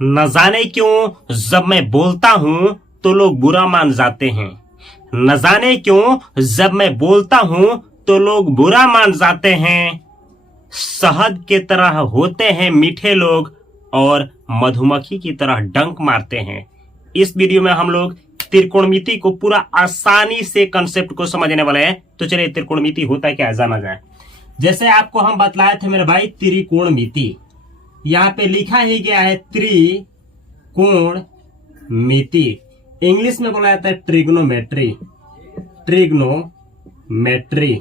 न जाने क्यों जब मैं बोलता हूं तो लोग बुरा मान जाते हैं। न जाने क्यों जब मैं बोलता हूं तो लोग बुरा मान जाते हैं। शहद के तरह होते हैं मीठे लोग और मधुमक्खी की तरह डंक मारते हैं। इस वीडियो में हम लोग त्रिकोणमिति को पूरा आसानी से कंसेप्ट को समझने वाले हैं। तो चलिए त्रिकोणमिति होता है क्या जाना जाए। जैसे आपको हम बतलाए थे मेरे भाई त्रिकोणमिति, यहाँ पे लिखा ही गया है त्रिकोणमिति। इंग्लिश में बोला जाता है ट्रिग्नोमेट्री। ट्रिग्नोमेट्री,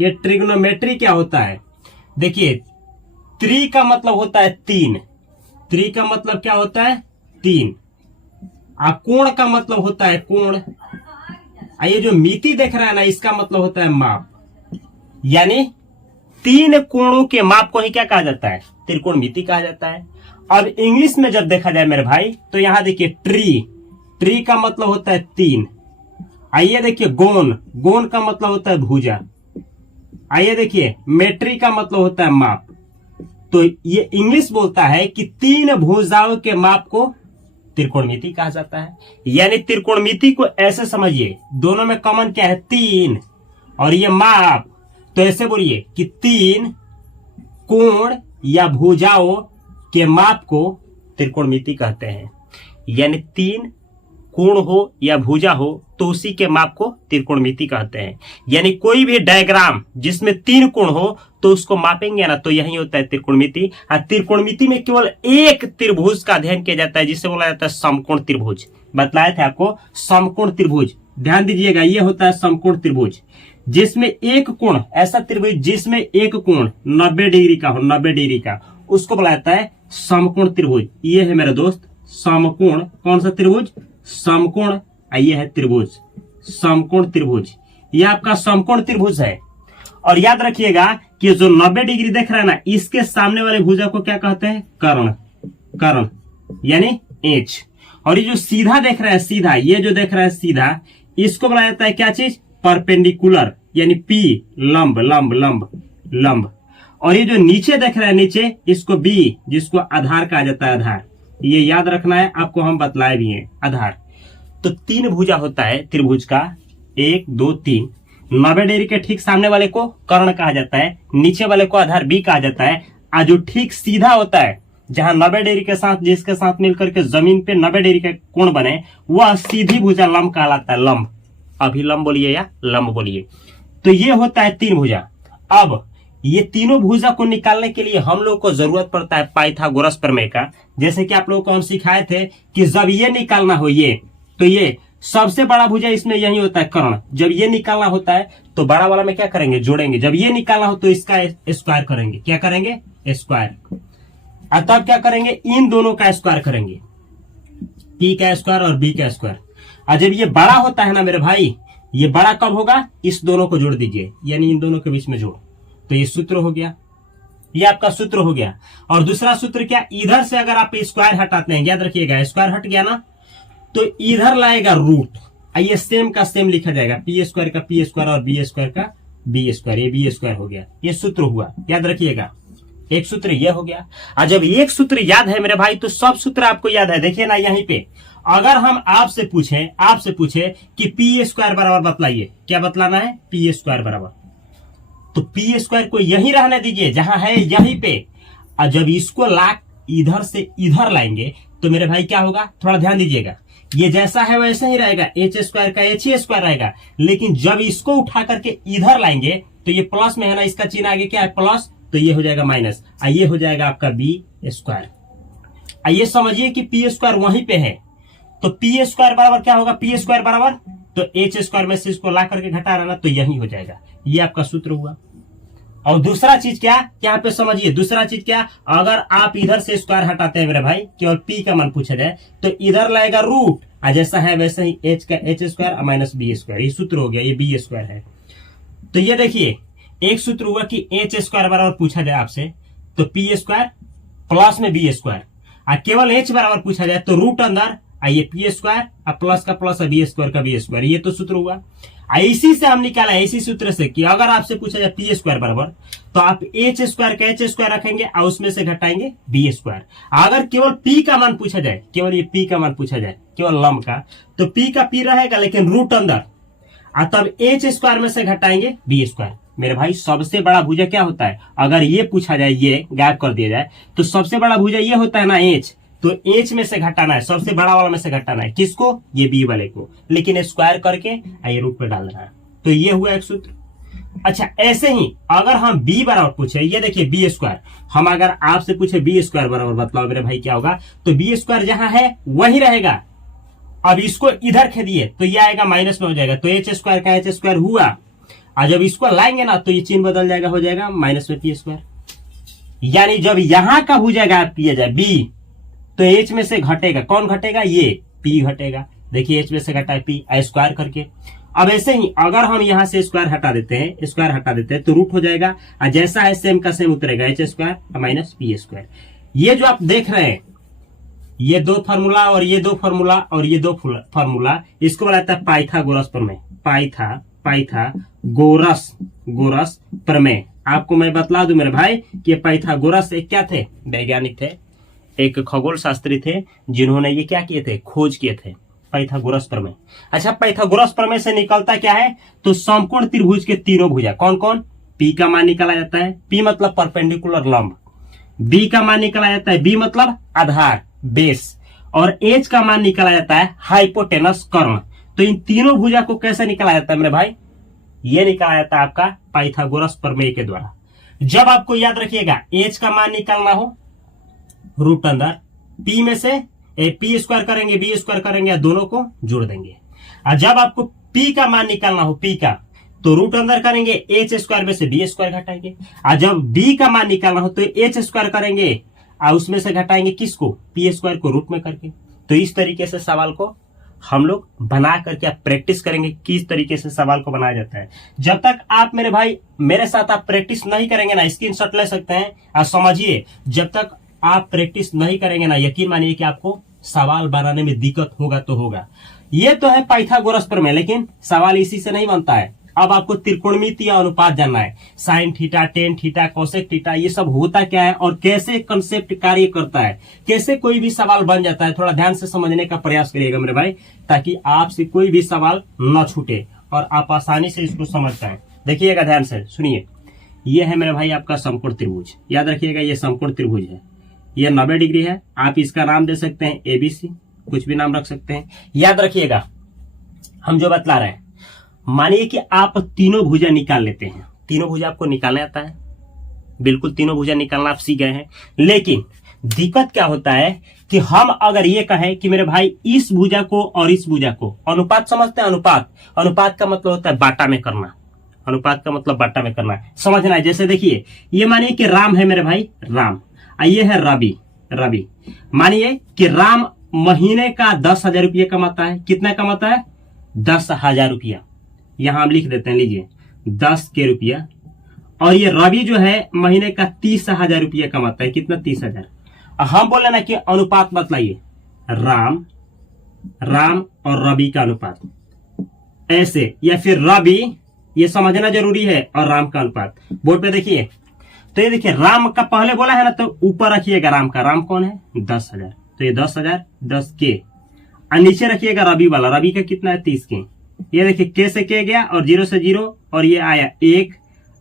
ये ट्रिग्नोमेट्री क्या होता है? देखिए, त्रि का मतलब होता है तीन। त्रि का मतलब क्या होता है? तीन। कोण का मतलब होता है कोण। ये जो मिति देख रहा है ना, इसका मतलब होता है माप। यानी तीन कोणों के माप को ही क्या कहा जाता है? त्रिकोणमिति कहा जाता है। अब इंग्लिश में जब देखा जाए मेरे भाई, तो यहां देखिए ट्री का मतलब होता है तीन। आइए देखिए गोन का मतलब होता है भुजा। आइए देखिए मेट्री का मतलब होता है माप। तो ये इंग्लिश बोलता है कि तीन भुजाओं के माप को त्रिकोणमिति कहा जाता है। यानी त्रिकोणमिति को ऐसे समझिए, दोनों में कॉमन क्या है? तीन, और ये माप। तो ऐसे बोलिए कि तीन कोण या भुजाओं के माप को त्रिकोणमिति कहते हैं। यानी तीन कोण हो या भुजा हो तो उसी के माप को त्रिकोणमिति कहते हैं। यानी कोई भी डायग्राम जिसमें तीन कोण हो तो उसको मापेंगे ना, तो यही होता है त्रिकोणमिति। और त्रिकोणमिति में केवल एक त्रिभुज का अध्ययन किया जाता है, जिसे बोला जाता है समकोण त्रिभुज। बतलाए थे आपको समकोण त्रिभुज। ध्यान दीजिएगा, ये होता है समकोण त्रिभुज, जिसमें एक कोण, ऐसा त्रिभुज जिसमें एक कोण 90 डिग्री का हो, 90 डिग्री का, उसको बोला जाता है समकोण त्रिभुज। ये है मेरे दोस्त समकोण। कौन सा त्रिभुज? समकोण। ये है त्रिभुज, समकोण त्रिभुज। ये आपका समकोण त्रिभुज है। और याद रखिएगा कि जो 90 डिग्री देख रहा है ना, इसके सामने वाले भुजा को क्या कहते हैं? कर्ण, यानी एच। और ये जो सीधा देख रहा है, सीधा, ये जो देख रहा है सीधा, इसको बोला जाता है क्या चीज? परपेंडिकुलर, यानी पी, लंब। और ये जो नीचे देख रहा है नीचे, इसको बी, जिसको आधार कहा जाता है, आधार। ये याद रखना है, आपको हम बतलाए भी हैं, आधार। तो तीन भुजा होता है त्रिभुज का, 1 2 3। 90 डिग्री के ठीक सामने वाले को कर्ण कहा जाता है, नीचे वाले को आधार बी कहा जाता है। और जो ठीक सीधा होता है, जहां 90 डिग्री के साथ, जिसके साथ मिलकर के जमीन पे 90 डिग्री का कोण बने, वह सीधी भुजा लंब कहलाता है। लंब, अभिलंब बोलिए या लंब बोलिए। तो ये होता है तीन भुजा। अब ये तीनों भुजा को निकालने के लिए हम लोग को जरूरत पड़ता है पाइथागोरस प्रमेय का। जैसे कि आप लोगों को हम सिखाए थे कि जब ये निकालना हो, ये तो ये सबसे बड़ा भुजा इसमें यही होता है कर्ण। जब ये निकालना होता है तो बड़ा वाला में क्या करेंगे? जोड़ेंगे। जब ये निकालना हो तो इसका स्क्वायर करेंगे। क्या करेंगे? स्क्वायर। और तब क्या करेंगे? इन दोनों का स्क्वायर करेंगे, पी का स्क्वायर और बी का स्क्वायर। और जब ये बड़ा होता है ना मेरे भाई, ये बड़ा कब होगा? इस दोनों को जोड़ दीजिए, यानी इन दोनों के बीच में जोड़। तो ये सूत्र हो गया, ये आपका सूत्र हो गया। और दूसरा सूत्र क्या? इधर से अगर आप स्क्वायर हटाते हैं, याद रखिएगा स्क्वायर हट गया ना, तो इधर लाएगा रूट। ये सेम का सेम लिखा जाएगा, पी स्क्वायर का पी स्क्वायर और बी स्क्वायर का बी स्क्वायर। ये बी स्क्वायर हो गया, ये सूत्र हुआ। याद रखिएगा, एक सूत्र ये हो गया। और जब एक सूत्र याद है मेरे भाई, तो सब सूत्र आपको याद है। देखिए ना यहीं पे, अगर हम आपसे पूछे कि पी स्क्वायर बराबर बतलाइए, क्या बतलाना है? पी स्क्वायर बराबर। तो पी स्क्वायर को यही रहने दीजिए जहां है, यहीं पे। और जब इसको ला इधर से इधर लाएंगे तो मेरे भाई क्या होगा? थोड़ा ध्यान दीजिएगा, ये जैसा है वैसा ही रहेगा, एच स्क्वायर का एच ही स्क्वायर रहेगा। लेकिन जब इसको उठा करके इधर लाएंगे तो ये प्लस में है ना, इसका चिन्ह आगे क्या है? प्लस। तो ये हो जाएगा माइनस, ये हो जाएगा आपका बी स्क्वायर। ये समझिए कि पी स्क्वायर वहीं पे है। तो पी स्क्वायर बराबर क्या होगा? पी स्क्वायर बराबर, तो एच स्क्वायर में से इसको ला करके घटा रहा ना, तो यही हो जाएगा। ये आपका सूत्र हुआ। और दूसरा चीज क्या यहाँ पे समझिए, दूसरा चीज क्या? अगर आप इधर से स्क्वायर हटाते हैं मेरे भाई, केवल पी का मान पूछा जाए, तो इधर लाएगा रूट, जैसा है वैसा ही एच का h square minus b square. ये सूत्र हो गया, ये बी स्क्वायर है। तो ये देखिए एक सूत्र हुआ कि एच स्क्वायर बराबर पूछा जाए आपसे, तो पी स्क्वायर प्लस में बी स्क्वायर। केवल एच बराबर पूछा जाए तो रूट अंदर ये पी स्क्वायर प्लस का प्लस बी स्क्वायर का बी स्क्वायर, ये तो सूत्र हुआ। इसी से हम निकाला इसी सूत्र से कि अगर आपसे पूछा जाए पी स्क्वायर बराबर, तो आप एच स्क्वायर का एच स्क्वायर रखेंगे और उसमें से घटाएंगे बी स्क्वायर। अगर केवल पी का मान पूछा जाए, केवल ये पी का मान पूछा जाए, केवल लंब का, तो पी का पी रहेगा लेकिन रूट अंदर, और तब एच स्क्वायर में से घटाएंगे बी स्क्वायर। मेरे भाई सबसे बड़ा भुजा क्या होता है, अगर ये पूछा जाए, ये गायब कर दिया जाए, तो सबसे बड़ा भुजा ये होता है ना एच, तो एच में से घटाना है, सबसे बड़ा वाला में से घटाना है, किसको, ये बी वाले को, लेकिन स्क्वायर करके ये रूट पे डाल देना है। तो ये हुआ एक सूत्र। अच्छा ऐसे ही अगर हम बी बराबर पूछे, ये देखिए बी स्क्वायर, हम अगर आपसे पूछे बी स्क्वायर बराबर बताओ मेरे भाई क्या होगा, तो बी स्क्वायर जहां है वही रहेगा। अब इसको इधर खेदिए तो ये आएगा माइनस में हो जाएगा, तो एच स्क्वायर का एच स्क्वायर हुआ, और जब इसको लाएंगे ना तो ये चिन्ह बदल जाएगा, हो जाएगा माइनस में पी स्क्वायर। यानी जब यहां का हो जाएगा पी जाए बी, तो एच में से घटेगा, कौन घटेगा, ये पी घटेगा। देखिए एच में से घटा है पी स्क्वायर करके। अब ऐसे ही अगर हम यहां से स्क्वायर हटा देते हैं, स्क्वायर हटा देते हैं तो रूट हो जाएगा, और जैसा है सेम का सेम उतरेगा, H square minus P square. ये जो आप देख रहे हैं, ये दो फार्मूला और ये दो फार्मूला और ये दो फार्मूला, इसको बोला जाता है पाइथागोरस प्रमेय। पाइथागोरस प्रमेय। आपको मैं बतला दूं मेरे भाई कि ये पाइथागोरस एक क्या थे, वैज्ञानिक थे, एक खगोल शास्त्री थे, जिन्होंने ये क्या किए थे, खोज किए थे, पाइथागोरस प्रमेय। अच्छा पाइथागोरस प्रमेय से निकलता क्या है, तो समकोण त्रिभुज के तीनों भुजा कौन कौन, पी का मान निकाला जाता है, पी मतलब परपेंडिकुलर लंब, बी का मान निकाला जाता है, बी मतलब आधार बेस, और एच का मान निकाला जाता है हाइपोटेनस कर्ण। तो इन तीनों भुजा को कैसे निकाला जाता है मेरे भाई, ये निकाला जाता है आपका पाइथागोरस प्रमेय के द्वारा। जब आपको याद रखिएगा एच का मान निकालना हो, रूट अंदर, पी में से पी स्क्वायर करेंगे बी स्क्वायर करेंगे, दोनों को जोड़ देंगे। और जब आपको पी का मान निकालना हो, पी का, तो रूट अंदर करेंगे, एच स्क्वायर में से बी स्क्वायर घटाएंगे। और जब बी का मान निकालना हो तो एच स्क्वायर करेंगे और उसमें से घटाएंगे किसको, पी स्क्वायर को रूट में करके। तो इस तरीके से सवाल को हम लोग बना करके आप प्रैक्टिस करेंगे, किस तरीके से सवाल को बनाया जाता है। जब तक आप मेरे भाई मेरे साथ आप प्रैक्टिस नहीं करेंगे ना, स्क्रीनशॉट ले सकते हैं और समझिए, जब तक आप प्रैक्टिस नहीं करेंगे ना, यकीन मानिए कि आपको सवाल बनाने में दिक्कत होगा तो होगा। ये तो है पाइथागोरस प्रमेय, लेकिन सवाल इसी से नहीं बनता है। अब आपको त्रिकोणमितीय अनुपात जानना है, sine theta, tan theta, cosec theta, ये सब होता क्या है और कैसे कंसेप्ट कार्य करता है, कैसे कोई भी सवाल बन जाता है। थोड़ा ध्यान से समझने का प्रयास करिएगा मेरे भाई, ताकि आपसे कोई भी सवाल न छूटे और आप आसानी से इसको समझ पाए। देखिएगा ध्यान से सुनिए, ये है मेरे भाई आपका समकोण त्रिभुज, याद रखिएगा ये समकोण त्रिभुज है, ये 90 डिग्री है। आप इसका नाम दे सकते हैं एबीसी, कुछ भी नाम रख सकते हैं। याद रखिएगा हम जो बतला रहे हैं, मानिए कि आप तीनों भुजा निकाल लेते हैं, तीनों भुजा आपको निकालना आता है, बिल्कुल तीनों भुजा निकालना आप सीख गए हैं। लेकिन दिक्कत क्या होता है कि हम अगर ये कहें कि मेरे भाई इस भुजा को और इस भुजा को, अनुपात समझते हैं, अनुपात का मतलब होता है बाटा में करना, अनुपात का मतलब बाटा में करना है, समझना है। जैसे देखिए ये मानिए कि राम है मेरे भाई, राम, ये है रवि। मानिए कि राम महीने का 10,000 रुपया कमाता है, कितना कमाता है, 10,000 रुपया, यहां हम लिख देते हैं, लीजिए 10 के रुपया। और ये रवि जो है महीने का 30,000 रुपया कमाता है, कितना, 30,000। हम बोले ना कि अनुपात बतलाइए, राम और रवि का अनुपात ऐसे, या फिर रवि, ये समझना जरूरी है, और राम का अनुपात। बोर्ड पे देखिए, तो ये देखिए राम का पहले बोला है ना, तो ऊपर रखिएगा राम का, राम कौन है, 10,000, तो ये 10,000 10 के, और नीचे रखिएगा रवि वाला, रवि का कितना है, 30 के। ये देखिए के से के गया और 0 से 0, और ये आया 1,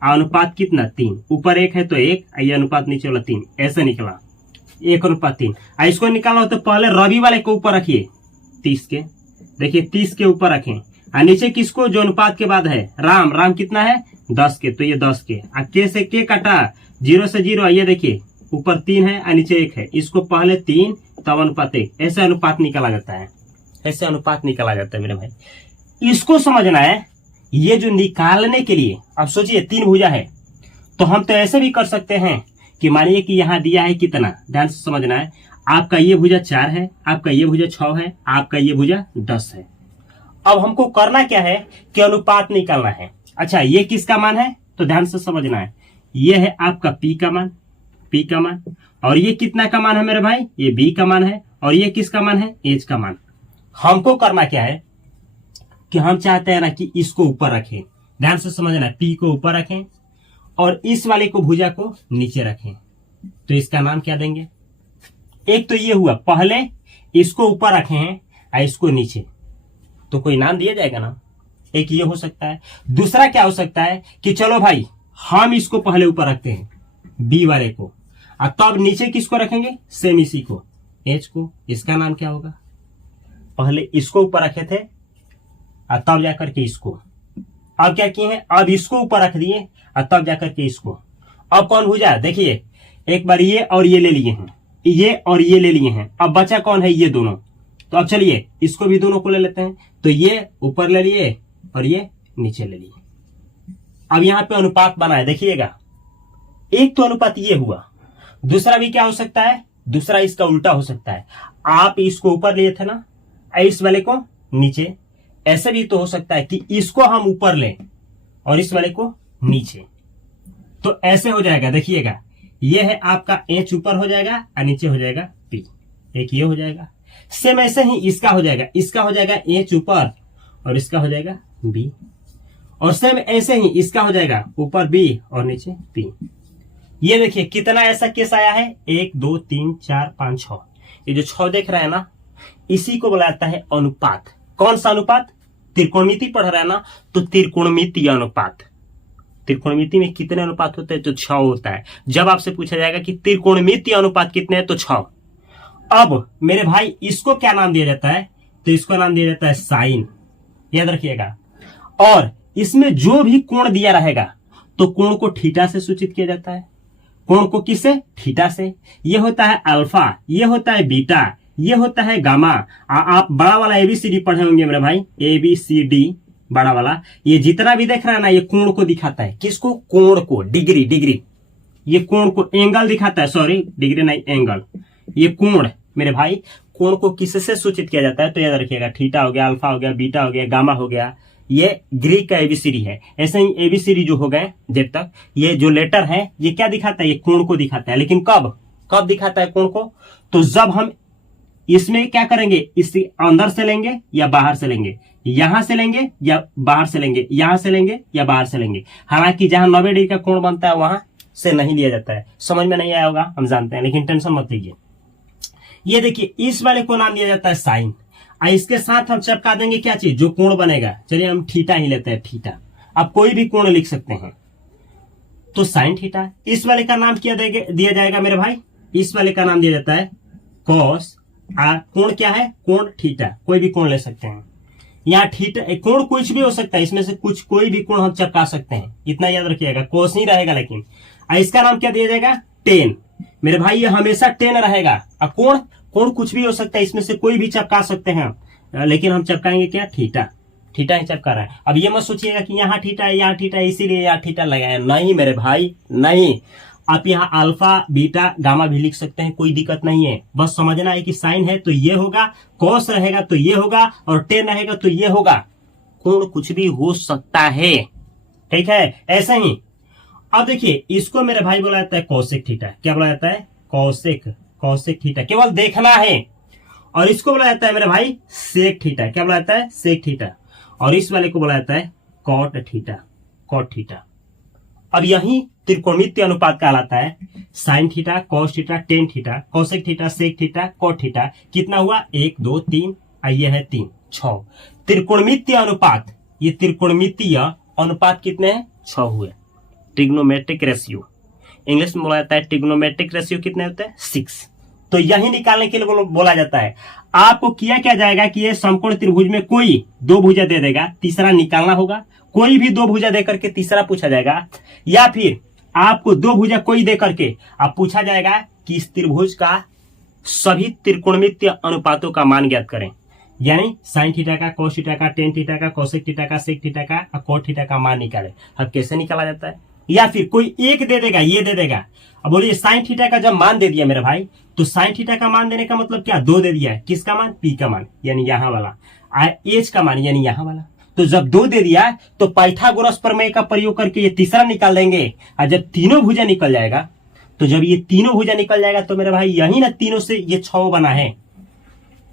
अनुपात कितना, 3, ऊपर 1 है तो 1, ये अनुपात नीचे वाला 3, ऐसे निकला 1:3। इसको निकालना हो तो पहले रवि वाले को ऊपर रखिए 30 के, देखिए 30 के ऊपर रखें, और नीचे किसको, जो अनुपात के बाद है, राम कितना है, 10 के, तो ये 10 के, के से के कटा, 0 से 0, ये देखिए ऊपर 3 है और नीचे 1 है, इसको पहले 3 तब अनुपात 1, ऐसे अनुपात निकाला जाता है, ऐसे अनुपात निकाला जाता है मेरे भाई। इसको समझना है। ये जो निकालने के लिए, अब सोचिए 3 भुजा है, तो हम तो ऐसे भी कर सकते हैं कि मानिए कि यहां दिया है कितना, ध्यान से समझना है, आपका ये भुजा 4 है, आपका ये भुजा 6 है, आपका ये भुजा 10 है। अब हमको करना क्या है कि अनुपात निकालना है। अच्छा ये किसका मान है, तो ध्यान से समझना है, ये है आपका पी का मान, और ये कितना का मान है मेरे भाई, ये बी का मान है, और ये किसका मान है, एच का मान। हमको करना क्या है कि हम चाहते हैं ना कि इसको ऊपर रखें, ध्यान से समझना, पी को ऊपर रखें और इस वाले को भुजा को नीचे रखें। तो इसका नाम क्या देंगे? एक तो ये हुआ, पहले इसको ऊपर रखे हैं और इसको नीचे, तो कोई नाम दिया जाएगा ना, एक ये हो सकता है। दूसरा क्या हो सकता है कि चलो भाई हम इसको पहले ऊपर रखते हैं बी वाले को, और तब नीचे किसको रखेंगे? सेम इसी को, एच को। इसका नाम क्या होगा? पहले इसको ऊपर रखे थे और तब जाकर के इसको, अब क्या किए हैं? अब इसको ऊपर रख दिए और तब जाकर के इसको। अब कौन भुजा? देखिए एक बार ये और ये ले लिए हैं, ये और ये ले लिए हैं, अब बचा कौन है? ये दोनों। तो अब चलिए इसको भी दोनों को ले लेते हैं। तो ये ऊपर ले लिए और ये नीचे ले लिए। अब यहां पे अनुपात बना है, देखिएगा, एक तो अनुपात ये हुआ, दूसरा भी क्या हो सकता है? दूसरा इसका उल्टा हो सकता है। आप इसको ऊपर लिए थे ना, इस वाले को नीचे। ऐसे भी तो हो सकता है कि इसको हम ऊपर लें और इस वाले को नीचे, तो ऐसे हो जाएगा। देखिएगा ये है आपका एच ऊपर हो जाएगा और नीचे हो जाएगा पी, एक ये हो जाएगा। सेम ऐसे ही इसका हो जाएगा, इसका हो जाएगा एच ऊपर और इसका हो जाएगा बी, और सेम ऐसे ही इसका हो जाएगा ऊपर बी और नीचे पी। ये देखिए कितना ऐसा केस आया है, 1 2 3 4 5 6। ये जो 6 देख रहे हैं ना, इसी को बोला जाता है अनुपात। कौन सा अनुपात? त्रिकोणमिति पढ़ रहा है ना, तो त्रिकोणमितीय अनुपात। त्रिकोणमिति में कितने अनुपात होते हैं? तो 6 होता है। जब आपसे पूछा जाएगा कि त्रिकोणमितीय अनुपात कितने हैं, तो 6। अब मेरे भाई इसको क्या नाम दिया जाता है? तो इसको नाम दिया जाता है साइन, याद रखिएगा। और इसमें जो भी कोण दिया रहेगा तो कोण को थीटा से सूचित किया जाता है। कोण को किससे? थीटा से। ये होता है अल्फा, ये होता है बीटा, ये होता है गामा। आप बड़ा वाला एबीसीडी पढ़े होंगे मेरे भाई, एबीसीडी बड़ा वाला। ये जितना भी देख रहा है ना, ये कोण को दिखाता है। किसको? कोण को, डिग्री, डिग्री। ये कोण को, एंगल दिखाता है, सॉरी डिग्री नहीं एंगल। ये कोण मेरे भाई, कोण को किससे सूचित किया जाता है? तो याद रखिएगा, थीटा हो गया, अल्फा हो गया, बीटा हो गया, गामा हो गया। ये ग्रीक का एबीसीडी है। ऐसे ही एबीसीडी जो हो गए जब तक, ये जो लेटर है ये क्या दिखाता है? ये कोण को दिखाता है। लेकिन कब कब दिखाता है कोण को? तो जब हम इसमें क्या करेंगे, इससे अंदर से लेंगे या बाहर से लेंगे, यहां से लेंगे या बाहर से लेंगे, यहां से लेंगे या बाहर से लेंगे। हालांकि जहां 90 डिग्री का कोण बनता है वहां से नहीं लिया जाता है। समझ में नहीं आया होगा, हम जानते हैं, लेकिन टेंशन मत लीजिए। ये देखिए इस वाले को नाम दिया जाता है साइन। इसके साथ हम चिपका देंगे क्या चीज? जो कोण बनेगा। चलिए हम थीटा ही लेते हैं, थीटा। आप कोई भी कोण लिख सकते हैं, तो साइन थीटा। इस वाले का नाम क्या दिया जाएगा मेरे भाई? इस वाले का नाम दिया जाता है कॉस। कोण क्या है? कोण थीटा। कोई भी कोण ले सकते हैं, यहाँ थीटा कोण कुछ भी हो सकता है, इसमें से कुछ कोई भी कोण हम चिपका सकते हैं, इतना याद रखिएगा। कोस नहीं रहेगा, लेकिन इसका नाम क्या दिया जाएगा? टेन। मेरे भाई ये हमेशा 10 रहेगा। कोण कोण कुछ भी हो सकता है, इसमें से कोई भी चिपका सकते हैं, लेकिन हम चिपकाएंगे क्या? थीटा। थीटा ही चिपका रहा है। अब ये मत सोचिएगा कि यहाँ थीटा है, यहाँ थीटा है, इसीलिए यहाँ थीटा लगाया। नहीं मेरे भाई, नहीं। आप यहाँ अल्फा, बीटा, गामा भी लिख सकते हैं, कोई दिक्कत नहीं है। बस समझना है कि साइन है तो ये होगा, कॉस रहेगा तो ये होगा, और टेन रहेगा तो ये होगा। कोण कुछ भी हो सकता है, ठीक है। ऐसे ही अब देखिए, इसको मेरे भाई बोला जाता है कौशिक थीटा। क्या बोला जाता है? कौशिक, कौशिक थीटा। केवल देखना है। और इसको बोला जाता है मेरे भाई सेक थीटा। क्या बोला जाता है? Sec theta. और इस वाले को बोला जाता है कॉट थीटा, कॉट थीटा। अब यही त्रिकोणमितीय अनुपात कहलाता है। Sine theta, cos theta, tan theta, cosec theta, sec theta, cot theta. कितना हुआ? 1 2 3, ये है 3 6। त्रिकोणमितीय अनुपात, ये त्रिकोणमितीय अनुपात कितने हैं? 6 हुए। ट्रिग्नोमेट्रिक रेशियो, इंग्लिश में बोला जाता है ट्रिग्नोमेट्रिक रेशियो कितने होते हैं? 6। तो यही निकालने के लिए बोला जाता है। आपको किया क्या जाएगा कि ये समकोण त्रिभुज में कोई 2 भुजा दे देगा, तीसरा निकालना होगा। कोई भी 2 भुजा देकर के तीसरा पूछा जाएगा, या फिर आपको 2 भुजा कोई दे करके आप पूछा जाएगा कि इस त्रिभुज का सभी त्रिकोणमितीय अनुपातों का मान ज्ञात करें। यानी साइन थीटा का, कोस थीटा का, टेन थीटा का, कोसेक थीटा का, सेक थीटा का और कॉट थीटा का मान निकाले। अब कैसे निकाला जाता है? या फिर कोई एक दे देगा, ये दे देगा। अब बोलिए साइन थीटा का जब मान दे दिया मेरे भाई, तो साइन थीटा का मान देने का मतलब क्या? 2 दे दिया है। किसका मान? पी का मान, यानी यहाँ वाला। एच का मान, यानी यहाँ वाला। तो जब 2 दे दिया तो पाइथागोरस प्रमेय का प्रयोग करके ये तीसरा निकाल देंगे। और जब तीनों भुजा निकल जाएगा, तो जब ये तीनों भुजा निकल जाएगा तो मेरे भाई यही ना तीनों से ये 6 बना है।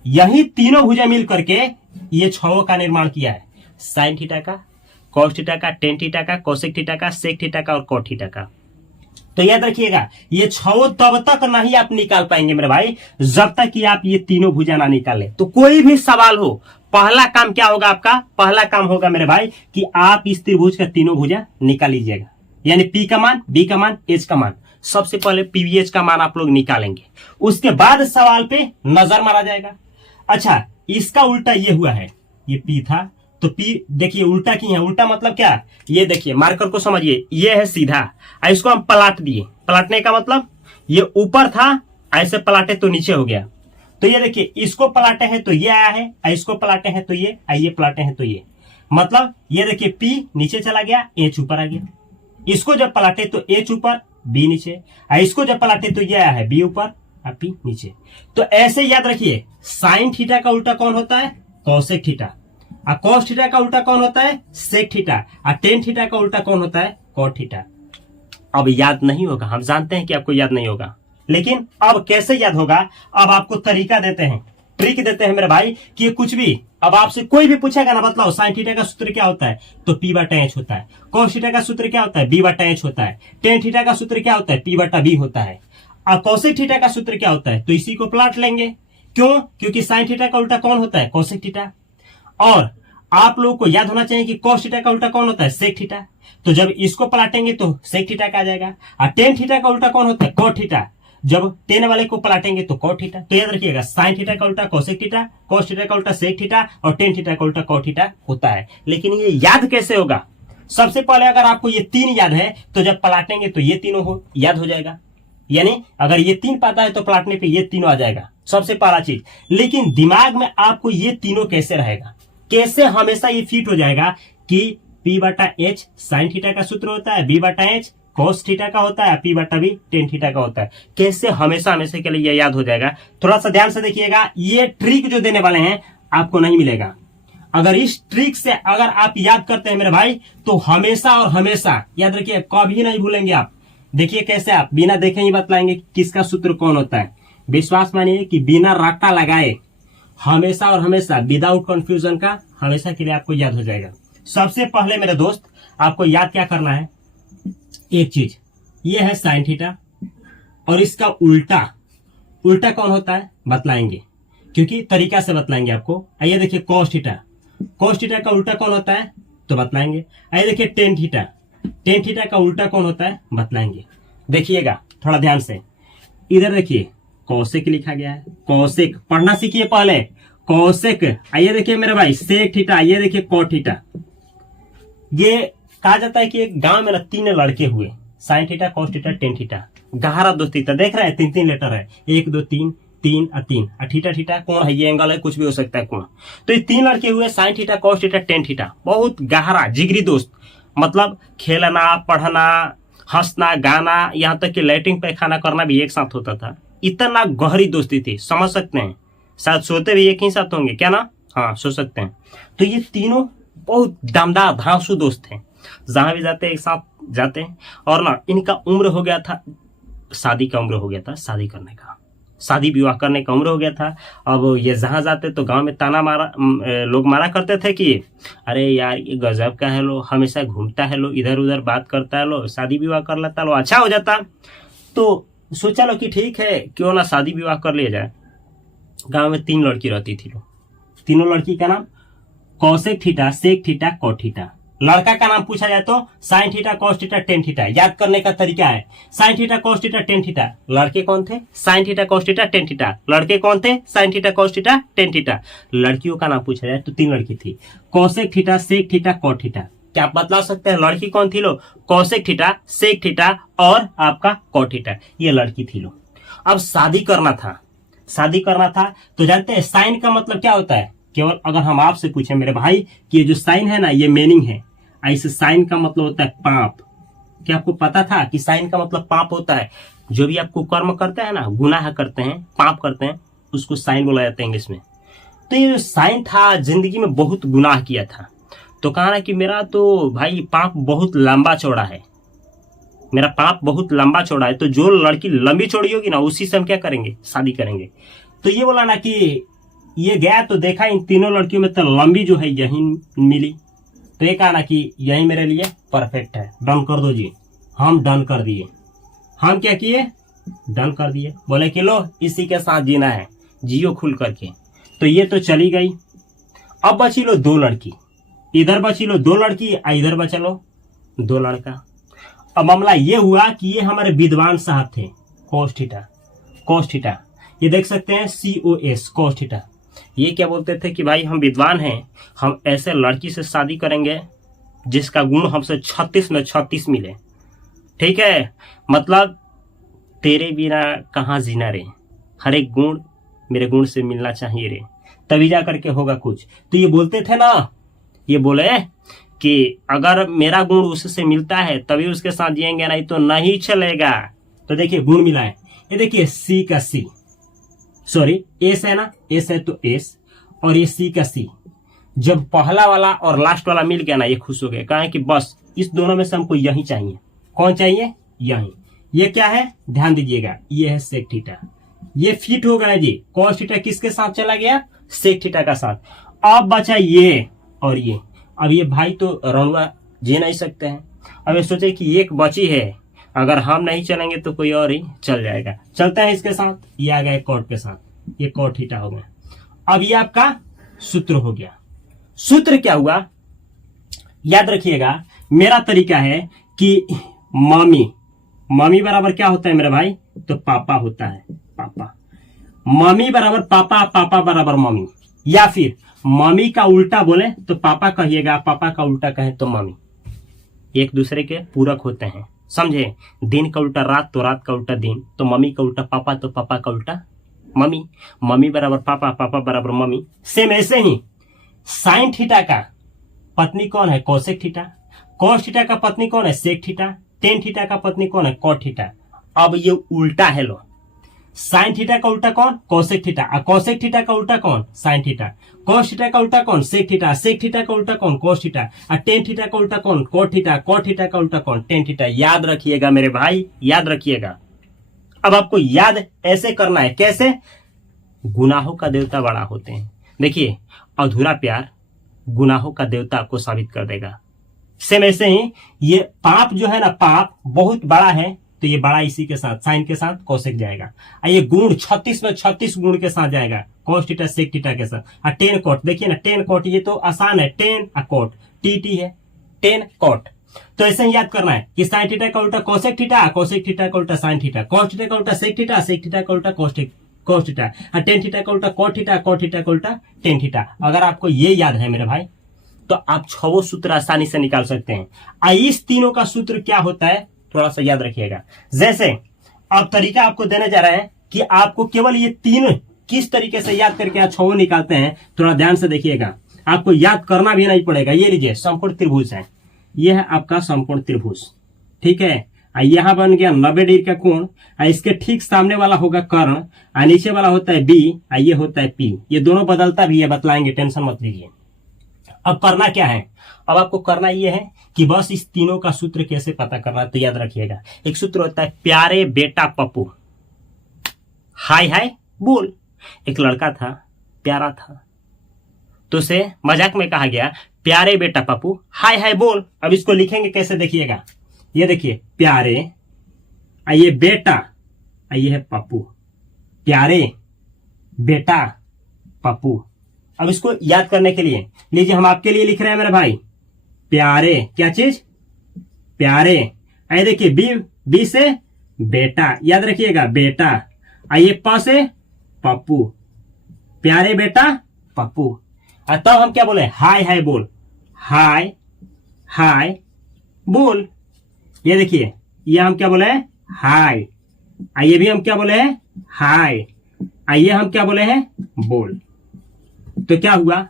यही तीनों भुजा मिल करके ये छवों का निर्माण किया है, साइन थीटा का, कॉस थीटा का, टेन थीटा का, कोसेक थीटा का, सेक थीटा का और कॉट थीटा का। तो याद रखिएगा, ये छवों तब तक नहीं आप निकाल पाएंगे मेरे भाई जब तक कि आप ये तीनों भुजा ना निकाले। तो कोई भी सवाल हो, पहला काम क्या होगा आपका, पहला काम होगा मेरे भाई कि आप इस त्रिभुज का तीनों भुजा निकाल लीजिएगा, यानी पी का मान, बी का मान, एच का मान। सबसे पहले पीवीएच का मान आप लोग निकालेंगे, उसके बाद सवाल पे नजर मारा जाएगा। अच्छा, इसका उल्टा ये हुआ है, ये पी था तो पी देखिए उल्टा की है, उल्टा मतलब क्या, ये देखिए मार्कर को समझिए, ये है सीधा, इसको हम पलट दिए, पलटने का मतलब ये ऊपर था, ऐसे पलटे तो नीचे हो गया। तो ये देखिए, इसको पलटे हैं तो ये आया है, इसको पलटे हैं तो ये पलटे हैं तो ये, मतलब ये देखिए पी नीचे चला गया, एच ऊपर आ गया। इसको जब पलटे तो एच ऊपर, बी नीचे, इसको जब पलटे तो ये आया है बी ऊपर और पी नीचे। तो ऐसे याद रखिए, साइन थीटा का उल्टा कौन होता है, कोसेक थीटा, और कॉस थीटा का उल्टा कौन होता है, सेक थीटा, और टेन थीटा का उल्टा कौन होता है, कॉट थीटा। अब याद नहीं होगा, हम जानते हैं कि आपको याद नहीं होगा, लेकिन अब कैसे याद होगा, अब आपको तरीका देते हैं, ट्रिक देते हैं मेरे भाई कि कुछ भी अब आपसे कोई भी पूछेगा ना, बतलाओ साइन थीटा का सूत्र क्या होता है, तो पी बटा एच होता है। कॉस थीटा का सूत्र क्या होता है, बी बटा एच होता है। टेन थीटा का सूत्र क्या होता है, पी बटा बी होता है। और कोसेक थीटा का सूत्र क्या होता है, तो इसी को प्लॉट लेंगे। क्यों, क्योंकि साइन थीटा का उल्टा कौन होता है, कोसेक थीटा। और आप लोगों को याद होना चाहिए कि कॉस थीटा का उल्टा कौन होता है, सेक थीटा। तो जब इसको पलटेंगे तो सेक थीटा का आ जाएगा। और टेन थीटा का उल्टा कौन होता है, कॉट थीटा। जब टेन वाले को पलटेंगे तो कॉट थीटा। तो याद रखिएगा, साइन थीटा का उल्टा कोसेक थीटा, कॉस थीटा का उल्टा सेक थीटा और टेन थीटा का उल्टा कॉट थीटा होता है। लेकिन ये याद कैसे होगा, सबसे पहले अगर आपको ये तीन याद है तो जब पलटेंगे तो ये तीनों हो याद हो जाएगा, यानी अगर ये तीन पता है तो पलटने पे ये तीनों आ जाएगा, सबसे पहला चीज। लेकिन दिमाग में आपको ये तीनों कैसे रहेगा, कैसे हमेशा ये फिट हो जाएगा कि पी बटा एच साइन थीटा का सूत्र होता है, बी बटा एच कॉस थीटा का होता है, पी बटा बी टेन थीटा का होता है। कैसे हमेशा हमेशा के लिए ये याद हो जाएगा। थोड़ा सा ध्यान से देखिएगा, ये ट्रिक जो देने वाले हैं आपको नहीं मिलेगा। अगर इस ट्रिक से अगर आप याद करते हैं मेरे भाई तो हमेशा और हमेशा याद रखिए, कभी नहीं भूलेंगे आप। देखिए कैसे आप बिना देखे ही बतलाएंगे किसका सूत्र कौन होता है। विश्वास मानिए कि बिना रट्टा लगाए हमेशा और हमेशा विदाउट कंफ्यूजन का हमेशा के लिए आपको याद हो जाएगा। सबसे पहले मेरे दोस्त आपको याद क्या करना है, एक चीज ये है साइन थीटा और इसका उल्टा, उल्टा कौन होता है बतलाएंगे, क्योंकि तरीका से बतलाएंगे आपको। आइए देखिए कॉस थीटा, कॉस थीटा का उल्टा कौन होता है तो बतलाएंगे। आइए देखिए टेन थीटा, टेन थीटा का उल्टा कौन होता है बतलाएंगे। देखिएगा थोड़ा ध्यान से, इधर देखिए कौसेक लिखा गया है, कौसेक पढ़ना सीखिए पहले, कौसेक। आइए देखिए मेरे भाई सेक थीटा, आइए देखिए कॉट थीटा। ये कहा जाता है कि एक गांव में ना तीन लड़के हुए, sign theta cos theta tan theta, गहरा दोस्ती था। देख रहे हैं तीन तीन लेटर है, एक दो तीन, तीन और तीन, थीटा थीटा कोण है, ये एंगल है, कुछ भी हो सकता है कोण। तो ये तीन लड़के हुए, sign theta cos theta tan theta, बहुत गहरा जिगरी दोस्त, मतलब खेलना पढ़ना हंसना गाना, यहाँ तक कि लैट्रिन पैखाना करना भी एक साथ होता था। इतना गहरी दोस्ती थी, समझ सकते हैं। शायद सोते भी एक ही साथ होंगे क्या ना, हाँ सो सकते हैं। तो ये तीनों बहुत दमदार धांसू दोस्त हैं, जहां भी जाते हैं एक साथ जाते हैं। और ना इनका उम्र हो गया था, शादी का उम्र हो गया था, शादी करने का, शादी विवाह करने का उम्र हो गया था। अब ये जहां जाते तो गांव में ताना मारा, लोग मारा करते थे कि अरे यार ये गजब का है लो, हमेशा घूमता है लो, इधर उधर बात करता है लो, शादी विवाह कर लेता लो, अच्छा हो जाता। तो सोचा लो कि ठीक है क्यों ना शादी विवाह कर लिया जाए। गांव में तीन लड़की रहती थी लो, तीनों लड़की का नाम cosec theta, sec theta, cot theta. लड़का का नाम पूछा जाए तो sine theta cos theta tan theta. याद करने का तरीका है, sine theta cos theta tan theta. लड़के कौन थे, sine theta cos theta tan theta. लड़के कौन थे, sine theta cos theta tan theta. लड़कियों का नाम पूछा जाए तो तीन लड़की थी, cosec theta, sec theta, cot theta. क्या आप बतला सकते हैं लड़की कौन थी लो, कौसेक थीटा, सेक थीटा और आपका कॉट थीटा, ये लड़की थी लो। अब शादी करना था, शादी करना था तो जानते हैं साइन का मतलब क्या होता है। केवल अगर हम आपसे पूछे मेरे भाई कि ये जो साइन है ना ये मीनिंग है, ऐसे साइन का मतलब होता है पाप। क्या आपको पता था कि साइन का मतलब पाप होता है। जो भी आपको कर्म करते हैं ना, गुनाह करते हैं, पाप करते हैं, उसको साइन बोला जाता है इंग्लिश में। तो ये जो साइन था जिंदगी में बहुत गुनाह किया था, तो कहा ना कि मेरा तो भाई पाप बहुत लंबा चौड़ा है, मेरा पाप बहुत लंबा चौड़ा है। तो जो लड़की लंबी चौड़ी होगी ना उसी से हम क्या करेंगे, शादी करेंगे। तो ये बोला ना कि ये गया तो देखा इन तीनों लड़कियों में तो लंबी जो है यही मिली, तो ये कहा ना कि यही मेरे लिए परफेक्ट है, डन कर दो जी। हम डन कर दिए। हम क्या किए, डन कर दिए। बोले कि लो इसी के साथ जीना है, जियो खुल करके। तो ये तो चली गई। अब बची लो दो लड़की, इधर बची लो दो लड़की, इधर बचा लो दो लड़का। अब मामला ये हुआ कि ये हमारे विद्वान साहब थे, कोस थीटा, कोस थीटा, ये देख सकते हैं COS, कोस थीटा। ये क्या बोलते थे कि भाई हम विद्वान हैं, हम ऐसे लड़की से शादी करेंगे जिसका गुण हमसे 36 में 36 मिले। ठीक है, मतलब तेरे बिना कहाँ जीना रे, हर एक गुण मेरे गुण से मिलना चाहिए रे, तभी जा करके होगा कुछ। तो ये बोलते थे ना, ये बोले कि अगर मेरा गुण उससे मिलता है तभी उसके साथ जिएंगे, नहीं तो नहीं चलेगा। तो देखिए गुण मिला है, ये देखिए C का C, सॉरी S है ना, S है तो S, और ये C का C। जब पहला वाला और लास्ट वाला मिल गया ना, ये खुश हो गए, कहा कि बस इस दोनों में से हमको यही चाहिए। कौन चाहिए, यही। ये क्या है, ध्यान दीजिएगा, ये है सेक थीटा। ये फिट हो गया जी, कॉस थीटा किसके साथ चला गया, सेक थीटा का साथ। अब बचा ये और ये। अब ये भाई तो रणुआ जी नहीं सकते हैं। अब ये सोचे कि एक बची है, अगर हम नहीं चलेंगे तो कोई और ही चल जाएगा, चलता है इसके साथ। ये आ गया कॉट के साथ, ये कॉट थीटा हो गया। अब ये आपका सूत्र हो गया। सूत्र क्या हुआ, याद रखिएगा, मेरा तरीका है कि मम्मी बराबर क्या होता है मेरे भाई, तो पापा होता है, पापा। मम्मी बराबर पापा, पापा बराबर मम्मी। या फिर मम्मी का उल्टा बोले तो पापा कहिएगा, पापा का उल्टा कहें तो मम्मी। एक दूसरे के पूरक होते हैं, समझे। दिन का उल्टा रात तो रात का उल्टा दिन, तो मम्मी का उल्टा पापा तो पापा का उल्टा मम्मी। मम्मी बराबर पापा, पापा बराबर मम्मी। सेम ऐसे ही साइन थीटा का पत्नी कौन है, कोसेक थीटा। कोस थीटा का पत्नी कौन है, सेक थीटा। टेन थीटा का पत्नी कौन है, कॉट थीटा। अब ये उल्टा है, लो साइन थीटा का उल्टा कौन, कोसेक थीटा। और कोसेक थीटा का उल्टा कौन, साइन थीटा। कोस थीटा का उल्टा कौन, सेक थीटा। सेक थीटा का उल्टा कौन, कोस थीटा। और टेन थीटा का उल्टा कौन, कॉट थीटा। कॉट थीटा का उल्टा कौन, टेन थीटा। याद रखिएगा मेरे भाई, याद रखिएगा। अब आपको याद ऐसे करना है, कैसे, गुनाहों का देवता बड़ा होते हैं। देखिए अधूरा प्यार गुनाहों का देवता आपको साबित कर देगा। सेम ऐसे ही ये पाप जो है ना, पाप बहुत बड़ा है, तो ये बड़ा इसी के साथ, साइन के साथ कोसेक जाएगा। और ये गुण 36 में 36 गुण के साथ जाएगा, कोस थीटा सेक थीटा के साथ। और टेन कोट, देखिए ना टेन कोट, ये तो आसान है, टेन कोट, टी है, टेन कोट। तो ऐसे ही याद करना है कि साइन थीटा का उल्टा कोसेक थीटा, कोसेक थीटा का उल्टा साइन थीटा, कोस थीटा का उल्टा सेक थीटा, सेक थीटा का उल्टा कोस थीटा, और टेन थीटा का उल्टा कोट थीटा, कोट थीटा का उल्टा टेन थीटा। अगर आपको ये याद है मेरे भाई, तो आप 6 सूत्र आसानी से निकाल सकते हैं। इस तीनों का सूत्र क्या होता है, थोड़ा सा याद रखिएगा। जैसे अब तरीका आपको देने जा रहा है कि आपको केवल ये तीन किस तरीके से याद करके आप 6 निकालते हैं, थोड़ा ध्यान से देखिएगा। आपको याद करना भी नहीं पड़ेगा। ये लीजिए समकोण त्रिभुज है, ये है आपका समकोण त्रिभुज, ठीक है। यहां बन गया 90 डिग्री का कोण, इसके ठीक सामने वाला होगा कर्ण, नीचे वाला होता है बी, ये होता है पी। ये दोनों बदलता भी है, बतलाएंगे, टेंशन मत लीजिए। अब करना क्या है, अब आपको करना यह है कि बस इस तीनों का सूत्र कैसे पता करना, तो याद रखिएगा। एक सूत्र होता है, प्यारे बेटा पप्पू हाय हाय बोल। एक लड़का था, प्यारा था, तो उसे मजाक में कहा गया, प्यारे बेटा पप्पू हाय हाय बोल। अब इसको लिखेंगे कैसे, देखिएगा। ये देखिए प्यारे, ये बेटा, ये है पप्पू, प्यारे बेटा पप्पू। अब इसको याद करने के लिए लीजिए, हम आपके लिए लिख रहे हैं मेरे भाई, प्यारे, क्या चीज, प्यारे। आइए देखिए बी से बेटा, याद रखिएगा बेटा। आइए प से पप्पू, प्यारे बेटा पप्पू। और तब हम क्या बोले, हाय हाय बोल, हाय हाय बोल। ये देखिए ये हम क्या बोले हैं, हाय। आइए भी हम क्या बोले हैं, हाय। आइए हम क्या बोले हैं, बोल। तो क्या हुआ,